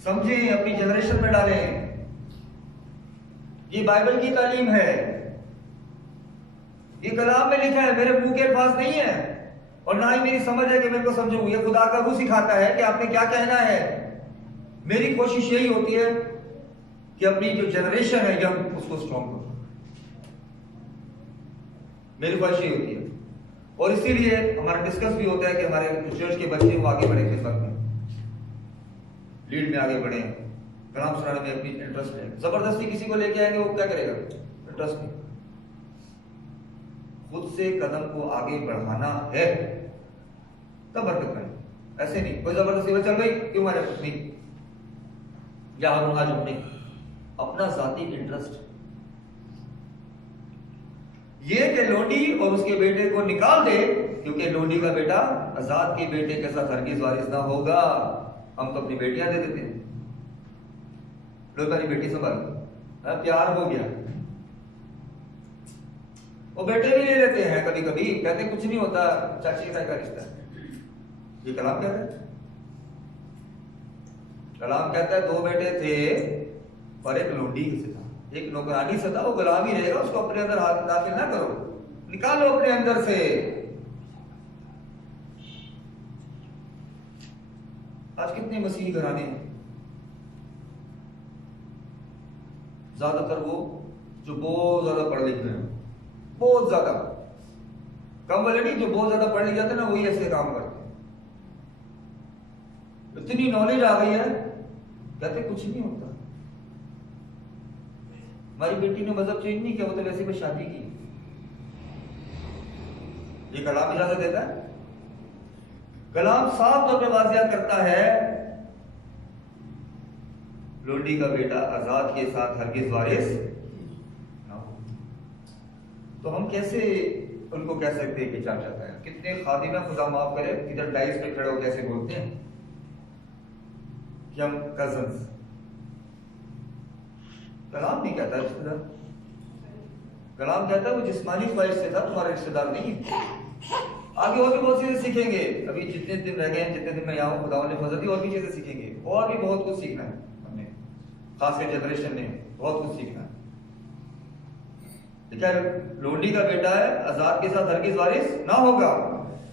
समझें, अपनी जनरेशन में डालें। ये बाइबल की तालीम है, ये कलाम में लिखा है, मेरे मुंह के अल्फाज नहीं है और ना ही मेरी समझ है कि मेरे को समझूं। ये खुदा का रूह सिखाता है कि आपने क्या कहना है। मेरी कोशिश यही होती है कि अपनी जो जनरेशन है यंग उसको स्ट्रॉन्ग करो, मेरी ख्वाहिश यही होती है। और इसीलिए हमारा डिस्कस भी होता है कि हमारे चर्च के बच्चे वो आगे बढ़े, खिदमत में लीड में आगे बढ़े, कलाम सुनाने में अपनी इंटरेस्ट है। जबरदस्ती किसी को लेके आएंगे वो क्या करेगा? इंटरेस्ट नहीं। खुद से कदम को आगे बढ़ाना है तब बरकत करें। ऐसे नहीं कोई जबरदस्ती चल भाई क्यों मारे नहीं या हम आज नहीं, अपना जाती इंटरेस्ट। ये कि लोंडी और उसके बेटे को निकाल दे, क्योंकि लोंडी का बेटा आजाद के बेटे के साथ हरगिज़ वारिस ना होगा। हम तो अपनी बेटियां दे देते हैं, लो मेरी बेटी संभाल, प्यार हो गया। वो बेटे भी ले लेते हैं कभी कभी, कहते कुछ नहीं होता, चाची का रिश्ता। ये कलाम कहता है, कलाम कहता है 2 बेटे थे और एक लोंडी से था, एक नौकरानी से था। वो गुलाम ही रहेगा, उसको अपने अंदर हाथ दाखिल ना करो, निकालो अपने अंदर से। आज कितने मसीही घराने हैं, ज्यादातर वो जो बहुत ज्यादा पढ़ लिख रहे हैं, बहुत ज्यादा, कम वाले नहीं, जो बहुत ज्यादा पढ़ लिख जाते हैं ना वही ऐसे काम करते हैं। इतनी नॉलेज आ गई है, कहते कुछ नहीं होता। हमारी बेटी ने मजहब चेंज नहीं किया, वो तो वैसे में शादी की। ये कलाम इजाजत देता है। कलाम साफ तौर पर वाजिया करता है लोंडी का बेटा आजाद के साथ हरगिज़ वारिस ना हो। तो हम कैसे उनको कह सकते हैं कि क्या चाहता है? कितने खादिम खुदा माफ करे इधर डाइस पे खड़े हो कैसे बोलते हैं कि हम कजन्स। कलाम नहीं कहता रिश्तेदार, कलाम कहता है वो जिस्मानी ख्वाहिश से था, तुम्हारा रिश्तेदार नहीं है। आगे और भी बहुत चीजें सीखेंगे, अभी जितने दिन रह गए, जितने दिन मैं यहाँ हूँ, खुदा ने फजल दी, और भी चीजें सीखेंगे, और भी बहुत कुछ सीखना है हमने, खासकर जनरेशन ने बहुत कुछ सीखना है। लिखा लोंडी का बेटा है आजाद के साथ हरगिज़ वारिस ना होगा।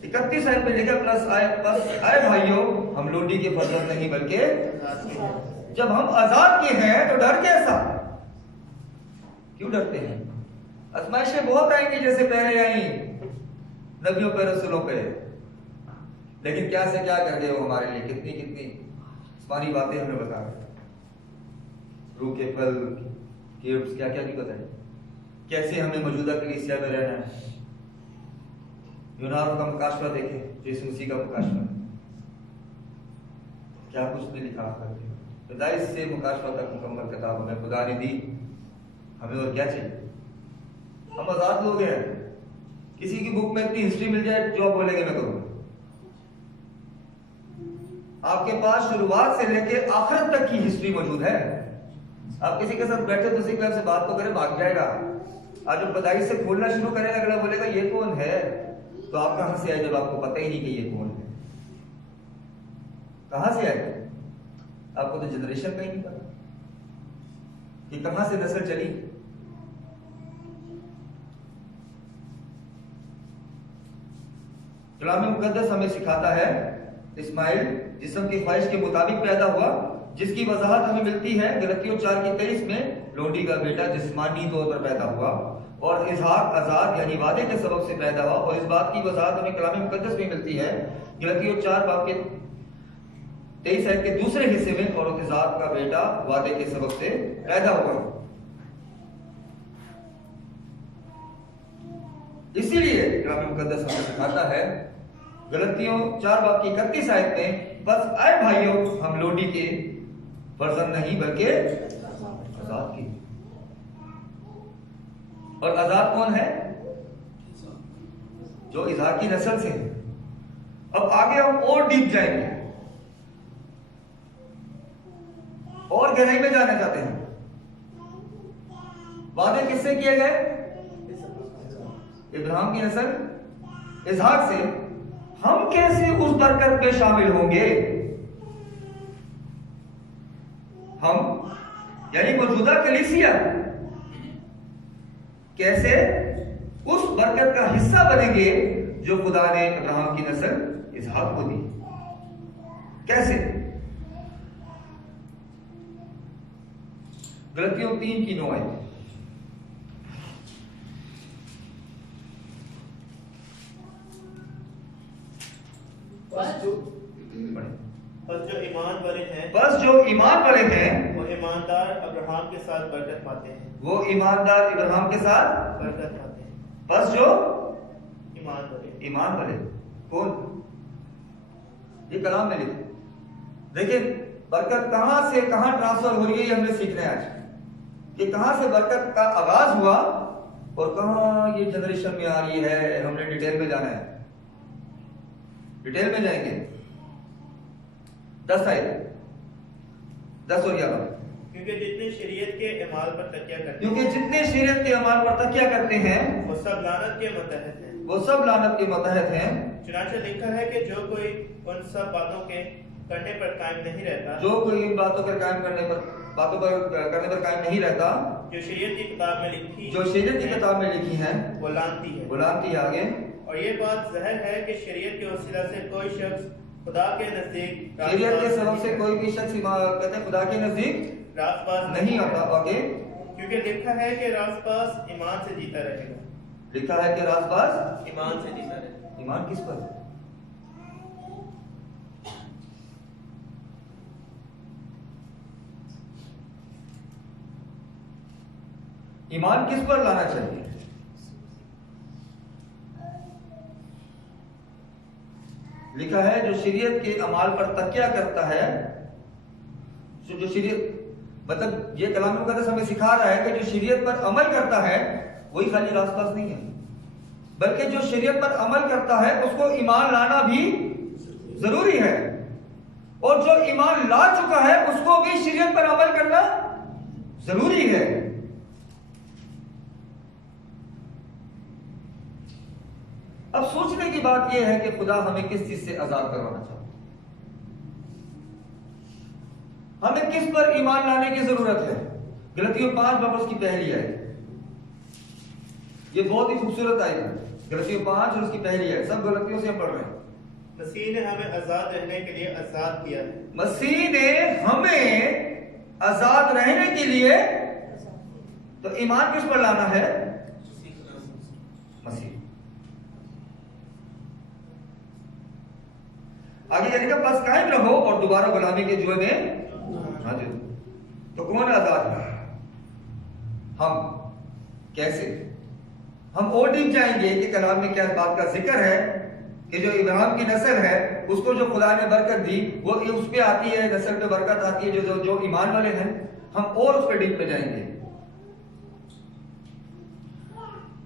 31 आयत में लिखा प्लस आए भाइयों, हम लोंडी के फजल नहीं बल्कि जब हम आजाद के हैं तो डर कैसा? क्यों डरते हैं? आजमाइशें बहुत आएंगी जैसे पहले आई नबियों पे, रसूलों पे, लेकिन क्या से क्या कर गए वो हमारे लिए। कितनी कितनी आसमानी बातें हमें बता रहे, रूह के फल, गिफ्ट्स, क्या क्या नहीं बताए, कैसे हमें मौजूदा कलीसिया में रहना है। यूनान का मुकाशवा देखे, यीशु मसीह का मुकाशवा, क्या कुछ नहीं लिखा करके। पैदाइश से मुकाशवा तक मुकम्मल किताब हमें खुदा ने दी। हमें और क्या चाहिए? हम आजाद लोग हैं। किसी की बुक में इतनी हिस्ट्री मिल जाए, जो आप बोलेंगे मैं करूंगा। आपके पास शुरुआत से लेके आखिर तक की हिस्ट्री मौजूद है। आप किसी के साथ बैठे तो उसी से बात तो करें, भाग जाएगा। आज जब बदाई से खोलना शुरू करें, अगला बोलेगा ये कौन है, तो आप कहां से आए जब आपको पता ही नहीं कि ये कौन है? कहां से आए? आपको तो जनरेशन का ही नहीं पता कि कहां से नस्ल चली। कलाम मुकद्दस हमें सिखाता है इस्माइल जिस्म की ख्वाहिश के मुताबिक पैदा हुआ, जिसकी वजाहत हमें मिलती है गलतियों 4:23 में। लोंडी का बेटा जिस्मानी तौर पर पैदा हुआ और इसहाक आजाद यानी वादे के सबब से पैदा हुआ, और इस बात की वजाहत हमें कलाम मुकद्दस में मिलती है गलतियों 4:23 के दूसरे हिस्से में, और इजाद का बेटा वादे के सबब से पैदा हुआ। इसीलिए कलाम मुकद्दस हमें सिखाता है गलतियों 4:31 में, बस आए भाइयों हम लोंडी के फर्जंद नहीं बल्कि आजाद की। और आजाद कौन है? जो इसहाक की नस्ल से है। अब आगे हम और डीप जाएंगे और गहराई में जाना चाहते हैं। वादे किससे किए गए? इब्राहिम की नस्ल इसहाक से। हम कैसे उस बरकत में शामिल होंगे? हम यानी मौजूदा कलीसिया कैसे उस बरकत का हिस्सा बनेंगे जो खुदा ने इब्राहिम की नस्ल इसहाक को दी? कैसे? गलतियों 3:9 आयत। बस जो ईमान वाले हैं वो ईमानदार अब्राहम के साथ बरकत पाते हैं। वो ईमानदार इब्राहिम के साथ बरकत पाते हैं। बस जो ईमान वाले कौन? ये कलाम में लिखा। देखिए बरकत कहां से कहां ट्रांसफर हो रही है, ये हमने सीखना है आज कि कहां से बरकत का आगाज हुआ और कहां ये जनरेशन में आ रही है। हमने डिटेल में जाना है, डिटेल में जाएंगे। 10 आयत 10 और 11। क्योंकि जितने शरीयत के अमाल पर तकिया करते क्योंकि जितने शरीयत के अमाल पर तकिया करते हैं वो सब लानत के मतहत हैं। वो सब लानत के मतहत हैं। चुनांचे लिखा है कि जो कोई उन सब बातों के करने पर कायम नहीं रहता, जो कोई इन बातों पर कायम करने पर कायम नहीं रहता, जो शरीयत की किताब में लिखी जो शरीयत की किताब में लिखी है वो लानती है। वो लानती है। आगे और ये बात ज़ाहिर है कि शरीयत के वसीला से कोई शख्स खुदा के नजदीक शरीयत के सबब से कोई भी शख्स कहते हैं खुदा के नजदीक रास्तबाज नहीं आता। आगे क्योंकि लिखा है कि रास्तबाज ईमान से जीता रहेगा। लिखा है कि रास्तबाज ईमान से जीता रहेगा। ईमान किस पर? ईमान किस पर लाना चाहिए? लिखा है जो शरीयत के अमाल पर तकिया करता है, जो शरीयत मतलब ये कलाम मुकद्दस हमें सिखा रहा है कि जो शरीयत पर अमल करता है वही खाली रास्तास नहीं है, बल्कि जो शरीयत पर अमल करता है उसको ईमान लाना भी जरूरी है, और जो ईमान ला चुका है उसको भी शरीयत पर अमल करना जरूरी है। अब सोचने की बात यह है कि खुदा हमें किस चीज से आजाद करवाना चाहता है, हमें किस पर ईमान लाने की जरूरत है। गलतियों 5 उसकी पहली आयत, ये बहुत ही खूबसूरत आयत है। गलतियों 5 और उसकी पहली आयत, सब गलतियों से हम पढ़ रहे हैं। मसीह ने हमें आजाद रहने के लिए आजाद किया है। मसीह ने हमें आजाद रहने के लिए, तो ईमान किस पर लाना है? मसीह। आगे जाने का बस कायम रहो और दोबारा गुलामी के जुए में हाजिर। तो कौन आजाद है? हम। कैसे? हम और डीप जाएंगे कि कलाम में क्या बात का जिक्र है कि जो इब्राहिम की नस्ल है उसको जो खुदा ने बरकत दी वो उस पे आती है, नस्ल पे बरकत आती है जो ईमान वाले हैं। हम और उस पर डीप में जाएंगे।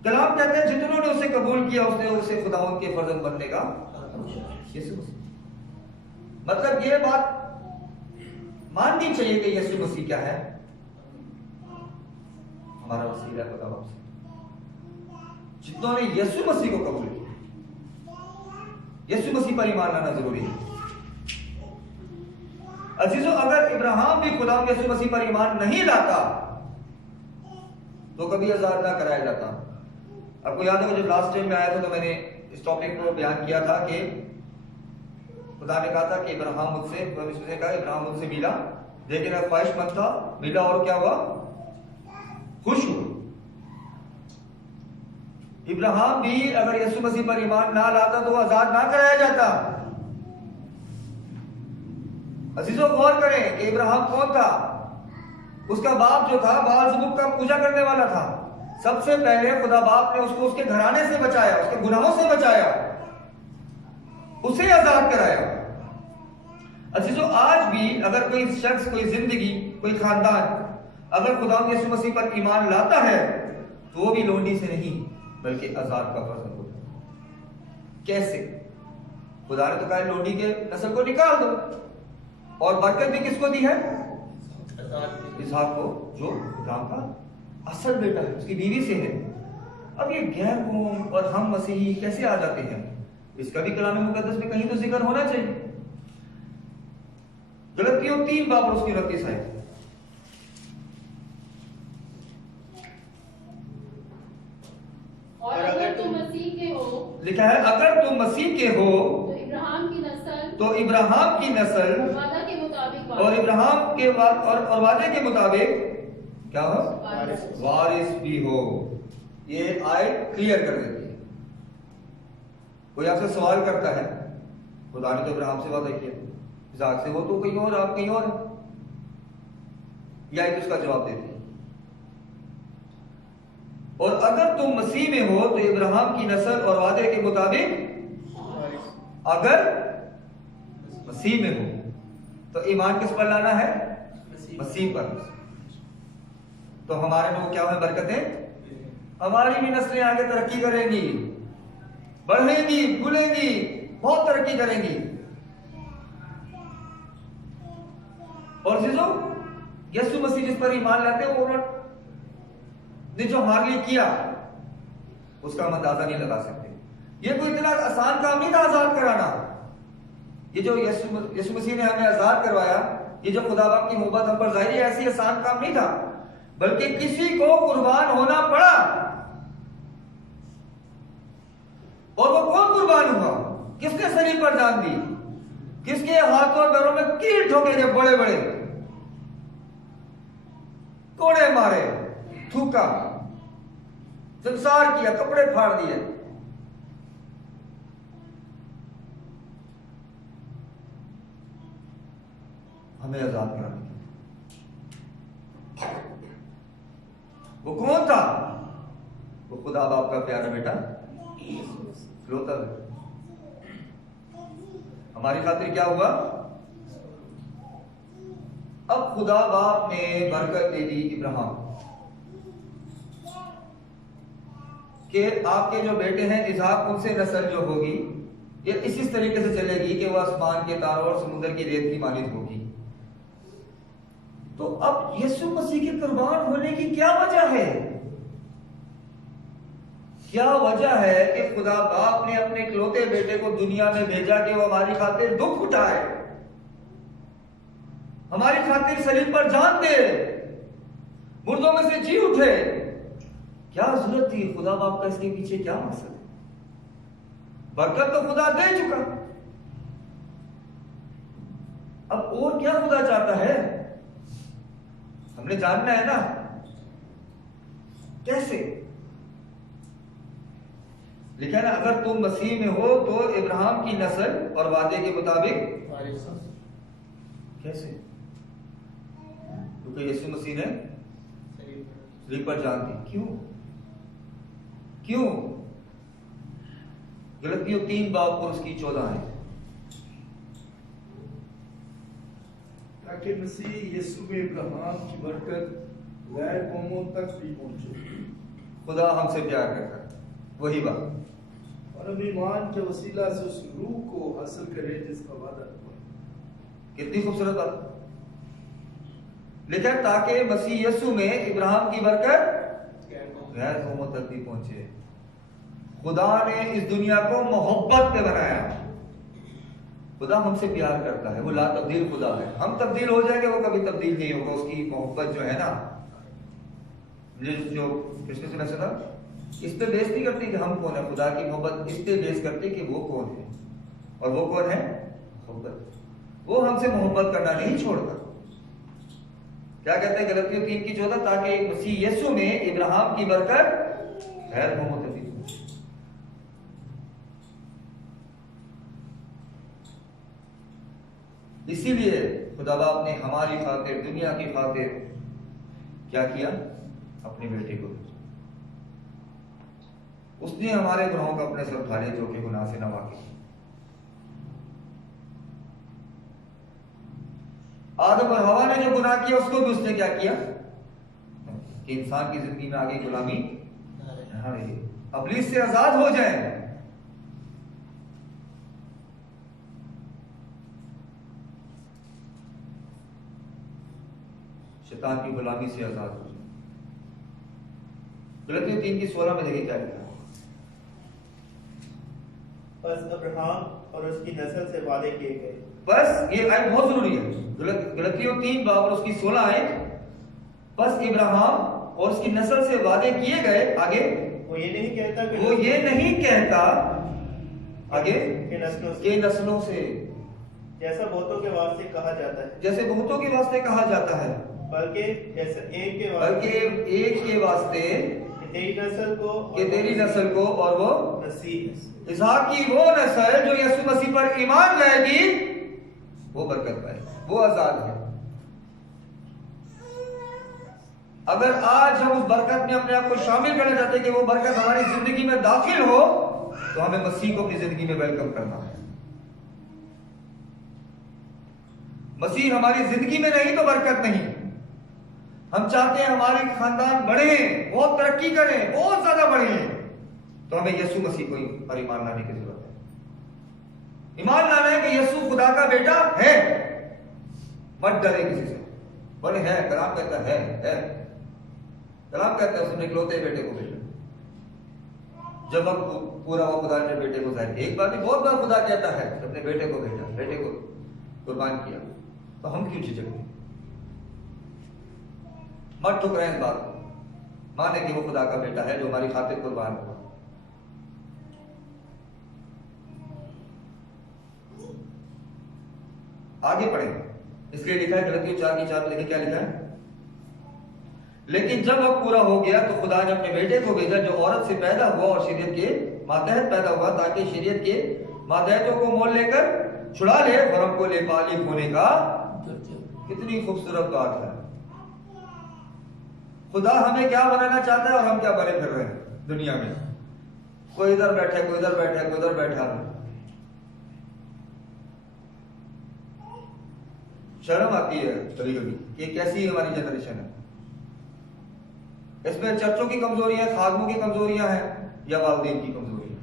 कलाम कहते हैं जितनों ने उसे कबूल किया उसने उसे खुदावंद के फर्जंद बनने का यीशु मसीह। मतलब ये बात माननी चाहिए कि यीशु मसीह क्या है, हमारा वसीला है खुदा बाप से। जितनों ने यीशु मसीह को कबूल किया, यीशु मसीह पर ईमान लाना जरूरी है। अजीजों, अगर इब्राहिम भी खुदा यीशु मसीह पर ईमान नहीं लाता तो कभी आजाद ना कराया जाता। आपको याद होगा जब लास्ट टाइम में आया था तो मैंने इस टॉपिक को बयान किया था कि खुदा ने कहा था कि इब्राहिम मुझसे, परमेश्वर ने कहा इब्राहिम मुझसे मिला, लेकिन ख्वाहिशमंद था, मिला और क्या हुआ, खुश हुआ। इब्राहिम भी अगर यीशु मसीह पर ईमान ना लाता तो आजाद ना कराया जाता। अजीजों, गौर करें कि इब्राहिम कौन था। उसका बाप जो था बाल ज़बूक का पूजा करने वाला था। सबसे पहले खुदा बाप ने उसको उसके घराने से बचाया, उसके गुनाहों से बचाया, उसे आजाद कराया। अजीजों, आज भी अगर कोई शख्स, कोई जिंदगी, कोई खानदान अगर खुदा यीशु मसीह पर ईमान लाता है तो वो भी लोंडी से नहीं बल्कि आजाद का फर्जंद होता है। कैसे? खुदा ने तो कहा लोंडी के नस्ल को निकाल दो, और बरकत भी किसको दी है? इसहाक को, जो इब्राहिम का असल बेटा है, उसकी बीवी से है। अब ये गैर कौम और हम मसीही कैसे आ जाते हैं? इसका भी कलाम मुकद्दस में कहीं तो जिक्र होना चाहिए। गलतियों 3 बाब और उसकी 29 है। और अगर तुम मसीह के हो, लिखा है अगर तुम मसीह के हो तो इब्राहिम की नस्ल, तो इब्राहिम की नस्ल वादा के मुताबिक और इब्राहिम के और वादे के मुताबिक क्या हो? वारिस भी हो। ये आयत क्लियर कर देती है। कोई आपसे सवाल करता है, खुदा ने तो इब्राहिम से वादा किया, इसहाक से, वो तो कहीं और, आप कहीं और है, यह आयत उसका जवाब देती है। और अगर तुम मसीह में हो तो इब्राहिम की नस्ल और वादे के मुताबिक, अगर मसीह में हो तो ईमान किस पर लाना है? मसीह पर। तो हमारे में क्या है? बरकतें, हमारी भी नस्लें आगे तरक्की करेंगी, बढ़ेंगी, फूलेंगी, बहुत तरक्की करेंगी। और चीजों, यीशु मसीह जिस पर ईमान लाते हैं वो ने जो हमारे लिए किया उसका हम अंदाजा नहीं लगा सकते। ये कोई इतना आसान काम नहीं था आजाद कराना। ये जो यीशु मसीह ने हमें आजाद करवाया, ये जो खुदा बाप की मोहब्बत हम पर जाहिर है, ऐसी आसान काम नहीं था, बल्कि किसी को कुर्बान होना पड़ा। और वो कौन कुर्बान हुआ? किसने शरीर पर जान दी? किसके हाथों और पैरों में कील ठोके गए, बड़े बड़े कोड़े मारे, थूका, संसार किया, कपड़े फाड़ दिए। हमें आजाद कराने के। वो कौन था? वो खुदा बाप का प्यारा बेटा लोता है। हमारी खातिर क्या हुआ? अब खुदा बाप ने बरकत दे दी इब्राहिम कि आपके जो बेटे हैं इसहाक, उनसे नस्ल जो होगी ये इसी तरीके से चलेगी कि वह आसमान के तारों और समुद्र की रेत की मानित होगी। तो अब यीशु मसीह के कुर्बान होने की क्या वजह है? क्या वजह है कि खुदा बाप ने अपने इकलौते बेटे को दुनिया में भेजा कि वो हमारी खातिर दुख उठाए, हमारी खातिर सलीब पर जान दे, मुर्दों में से जी उठे? क्या जरूरत थी? खुदा बाप का इसके पीछे क्या मकसद है? बरकत तो खुदा दे चुका, अब और क्या खुदा चाहता है? हमने जानना है ना। कैसे? लिखा है ना, अगर तुम मसीह में हो तो इब्राहिम की नस्ल और वादे के मुताबिक। कैसे? क्योंकि यीशु मसीह ने सलीब पर जान दी। क्यों? क्यों? गलतियों 3 बाब और उसकी 14 है। ताकि मसीह यीशु में इब्राहिम की बरकत गैर कौमों तक भी पहुंचे। खुदा हमसे प्यार करता है, वही बात। और हम ईमान के वसीला से उस रूह को हासिल करें जिसका वादा हुआ। कितनी खूबसूरत बात लिखा, ताकि मसीह यीशु में इब्राहिम की बरकत गैर कौमों तक भी पहुंचे। खुदा ने इस दुनिया को मोहब्बत में बनाया। खुदा हमसे प्यार करता है, वो ला तब्दील खुदा है। हम तब्दील हो जाएंगे, वो कभी तब्दील नहीं होगा। उसकी मोहब्बत जो है ना, जो कृष्ण से सुना इस पे बेस नहीं करती कि हम कौन है, खुदा की मोहब्बत इस पे बेस करती कि वो कौन है। और वो कौन है? मोहब्बत। वो हमसे मोहब्बत करना नहीं छोड़ता। क्या कहते हैं गलतियों 3:14, ताकि मसीह यीशु में इब्राहिम की बरकत गैर कौमों तक भी पहुंचे। इसीलिए खुदा बाप ने हमारी खातिर, दुनिया की खातिर क्या किया? अपने बेटे को। उसने हमारे गुनाहों का अपने सर उठा लिया, जो कि गुनाह से ना वाकिफ। आदम और हवा ने जो गुनाह किया, उसको भी उसने क्या किया कि इंसान की जिंदगी में आगे गुलामी ना रही, इब्लीस से आजाद हो जाए। शैतान की गुलामी से आजाद हो जाए। गलतियों 3:16 में देखिए क्या लिखा। बस अब्राहम और उसकी नस्ल से वादे किए गए। बस ये आयत बहुत जरूरी है। गलतियों 3 बाब और उसकी 16 आयत। बस इब्राहिम और उसकी नस्ल से वादे किए गए। आगे वो ये नहीं कहता कि आगे के नस्लों से, जैसा बहुतों के वास्ते कहा जाता है, जैसे बहुतों के वास्ते कहा जाता है, बल्कि जैसे एक के वास्ते तेरी नस्ल को और वो मसीह इसहाक की वो नस्ल जो यीशु मसीह पर ईमान लाएगी, वो बरकत पाएगी, वो आजाद है। अगर आज हम उस बरकत में अपने आप को शामिल करना चाहते हैं कि वो बरकत हमारी जिंदगी में दाखिल हो, तो हमें मसीह को अपनी जिंदगी में वेलकम करना है। मसीह हमारी जिंदगी में नहीं तो बरकत नहीं। हम चाहते हैं हमारे खानदान बढ़े, बहुत तरक्की करें, बहुत ज्यादा बढ़े, तो हमें यीशु मसीह को पर ईमान लाने की जरूरत है। ईमान लाना है कि यीशु खुदा का बेटा है। मत डरे किसी से, बोले है, कलाम कहता है, कलाम कहता है उसने इकलौते बेटे को भेजा। जब हम पूरा वो खुदा ने बेटे को जाए, एक बार नहीं बहुत बार खुदा कहता है अपने बेटे को भेजा, बेटे को कुर्बान किया, तो हम क्यों झिझकते? मत ठुकराएं इस बात को, माने कि वो खुदा का बेटा है जो हमारी खातिर कुर्बान हुआ। आगे पढ़ें, इसलिए लिखा है गलतियों 4:4 में, देखिए क्या लिखा है। लेकिन जब वक्त पूरा हो गया तो खुदा ने अपने बेटे को भेजा जो औरत से पैदा हुआ और शरीयत के मातहत पैदा हुआ, ताकि शरीयत के मातहतों को मोल लेकर छुड़ा ले और हमको लेपालिक होने का। कितनी खूबसूरत बात है। खुदा हमें क्या बनाना चाहता है और हम क्या बने फिर रहे हैं दुनिया में। कोई इधर बैठा है, कोई इधर बैठा है, कोई इधर बैठा है। शर्म आती है कभी कभी कि कैसी हमारी जनरेशन है। इसमें चर्चों की कमजोरियां, खादमों की कमजोरियां हैं या वालिदैन की कमजोरियां?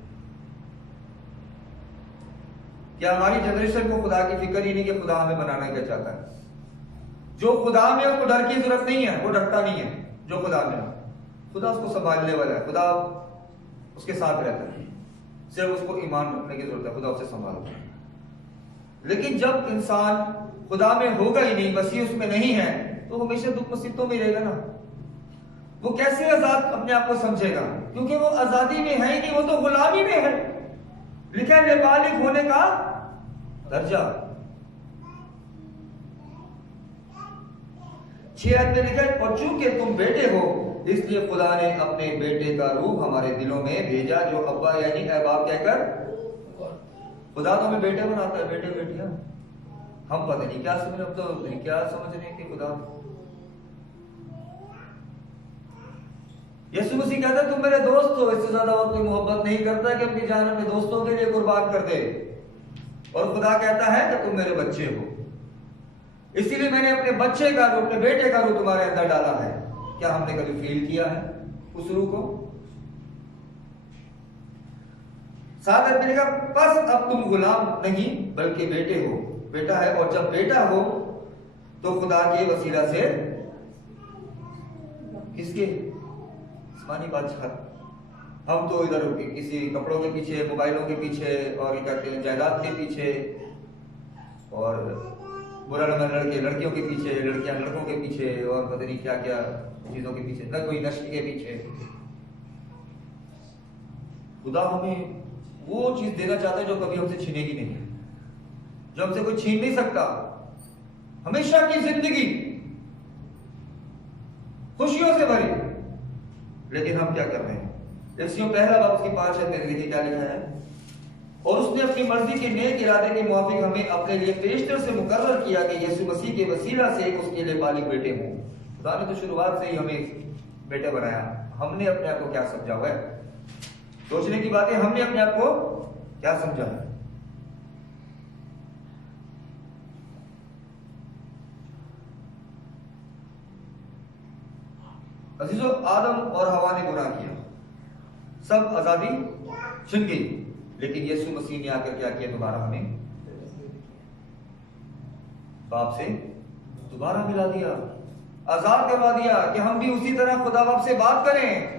क्या हमारी जनरेशन को खुदा की फिक्र ही नहीं कि खुदा हमें बनाना क्या चाहता है? जो खुदा में उसको डर की जरूरत नहीं है, वो डरता नहीं है। जो खुदा में, खुदा उसको संभालने वाला है, खुदा उसके साथ रहता है, सिर्फ उसको ईमान रखने की जरूरत है, खुदा उसे संभालता है। लेकिन जब इंसान खुदा में होगा ही नहीं, मसीह उसमें नहीं है, तो हमेशा दुख मुसीबतों में रहेगा ना। वो कैसे आजाद अपने आप को समझेगा? क्योंकि वो आजादी में है ही नहीं, वो तो गुलामी में है। लिखा है बालिग होने का दर्जा। 6 में लिखा है, और चूंकि तुम बेटे हो इसलिए खुदा ने अपने बेटे का रूह हमारे दिलों में भेजा, जो अब्बा यानी ऐ बाप कहकर। खुदा तो हमें बेटे बनाता है, बेटे बेटियां। हम पता नहीं क्या समझ, अब तो क्या समझ रहे हैं कि खुदा। यीशु मसीह कहता है तुम मेरे दोस्त हो, इससे ज्यादा और कोई मोहब्बत नहीं करता कि अपनी जान अपने दोस्तों के लिए कुर्बान कर दे। और खुदा कहता है कि तुम मेरे बच्चे हो, इसीलिए मैंने अपने बच्चे का रूह, अपने बेटे का रूह तुम्हारे अंदर डाला है। क्या हमने कभी फील किया है उस रूह को? 7 आयत में लिखा, बस अब तुम गुलाम नहीं बल्कि बेटे हो, बेटा है। और जब बेटा हो तो खुदा के वसीला से, किसके? आसमानी बादशाह। हम तो इधर किसी कपड़ों के पीछे, मोबाइलों के पीछे, और ये कहते हैं जायदाद के पीछे, और बुरा नंबर लड़के लड़कियों के पीछे, लड़कियां लड़कों के पीछे, और पता नहीं क्या क्या चीजों के पीछे, न कोई नशे के पीछे। खुदा हमें वो चीज देना चाहता है जो कभी हमसे छीनेगी नहीं, जो हमसे कोई छीन नहीं सकता। हमेशा की जिंदगी खुशियों से भरी। लेकिन हम क्या कर रहे हैं? इफ्सियों पहला बाब उसकी 5 आयत में देखिए क्या लिखा है, और उसने अपनी मर्जी के नेक इरादे के मुताबिक हमें अपने लिए पेशतर से मुकर्रर किया कि यीशु मसीह के वसीला से उसके लिए बालिग बेटे हों। खुदा ने तो शुरुआत से ही हमें बेटे बनाया। हमने अपने आप को क्या समझा हुआ है? सोचने की बात है, हमने अपने आप को क्या समझा है? अजीजों, आदम और हवा ने गुनाह किया, सब आजादी छिन गई, लेकिन यीशु मसीह ने आकर क्या किया? दोबारा हमें बाप से दोबारा मिला दिया, आजाद करवा दिया कि हम भी उसी तरह खुदा बाप से बात करें।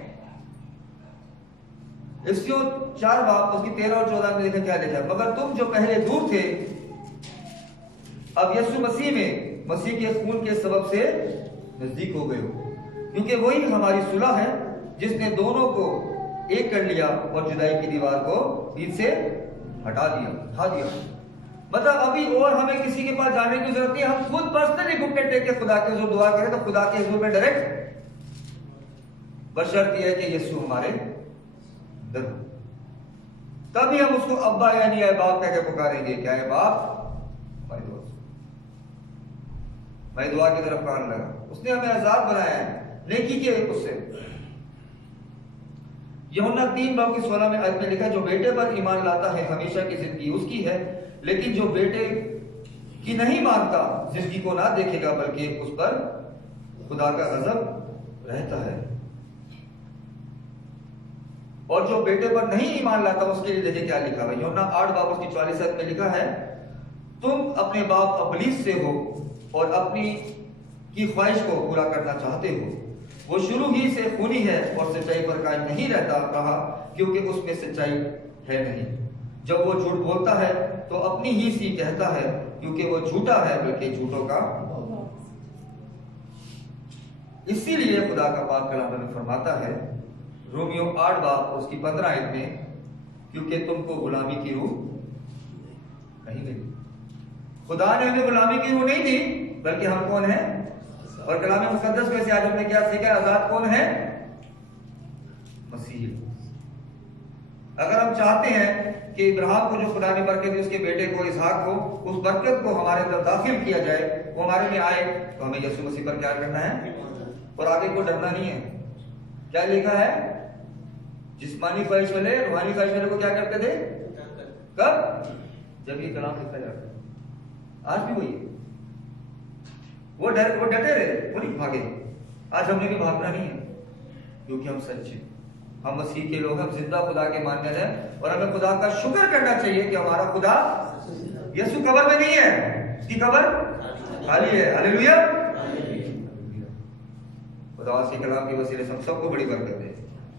इफ्सियों 4 बाब उसकी 13 और 14 में देखा क्या लिखा, मगर तुम जो पहले दूर थे अब यीशु मसीह में मसीह के खून के सबब से नजदीक हो गए हो, क्योंकि वही हमारी सुलह है जिसने दोनों को एक कर लिया और जुदाई की दीवार को बीच से हटा दिया। मतलब अभी और हमें किसी के पास जाने की जरूरत नहीं, हम खुद पर्सनली घुटने टेक के खुदा के हुजूर दुआ करें तो खुदा के हुजूर में डायरेक्ट, बशर्त यह है कि यीशु हमारे अंदर, तभी हम उसको अब्बा यानी है बाप कह के पुकारेंगे। क्या है बाप? हमारी दुआ, हमारी दुआ की तरफ कान लगा। उसने हमें आजाद बनाया है नेकी के उससे। यूहन्ना 3 बाब की 16 में आयत में लिखा, जो बेटे पर ईमान लाता है हमेशा की जिंदगी उसकी है, लेकिन जो बेटे की नहीं मानता जिंदगी को ना देखेगा बल्कि उस पर खुदा का गजब रहता है। और जो बेटे पर नहीं ईमान लाता उसके लिए देखिए क्या लिखा है, यूहन्ना 8 बाब उसकी 44 आयत में लिखा है, तुम अपने बाप अबलीस से हो और अपनी की ख्वाहिश को पूरा करना चाहते हो। वो शुरू ही से खूनी है और सच्चाई पर कायम नहीं रहता रहा, क्योंकि उसमें सच्चाई है नहीं। जब वो झूठ बोलता है तो अपनी ही सी कहता है, क्योंकि वो झूठा है बल्कि झूठों का। इसीलिए खुदा का पाक कलाम में फरमाता है रोमियो 8 बाब उसकी 15 आयत में, क्योंकि तुमको गुलामी की रूह नहीं दी। खुदा ने हमें गुलामी की रूह नहीं दी, बल्कि हम कौन है? और कलाम मुकद्दस में से आज हमने क्या सीखा? आजाद कौन है? मसीह। अगर हम चाहते हैं कि इब्राहिम को जो खुदा ने बरकत दी उसके बेटे को इसहाक को, उस बरकत को हमारे अंदर दाखिल किया जाए, वो हमारे में आए, तो हमें यीशु मसीह पर क्या करना है? और आगे को डरना नहीं है। क्या लिखा है? जिस्मानी ख्वाहिश वाले रूहानी ख्वाहिश वाले को क्या करते थे? कब? जब ये कलाम लिखा जाता। आज भी वही है, वो डटे रहे, वो नहीं भागे। आज हमने भी भागना नहीं है, क्योंकि हम सच्चे, हम मसीह के लोग, हम जिंदा खुदा के मानने हैं, और हमें खुदा का शुक्र करना चाहिए कि हमारा खुदा यीशु कब्र में नहीं है, उसकी कब्र खाली है। हालेलुया। खुदा के कलाम के वसीले से हम सबको बड़ी बरकत दे।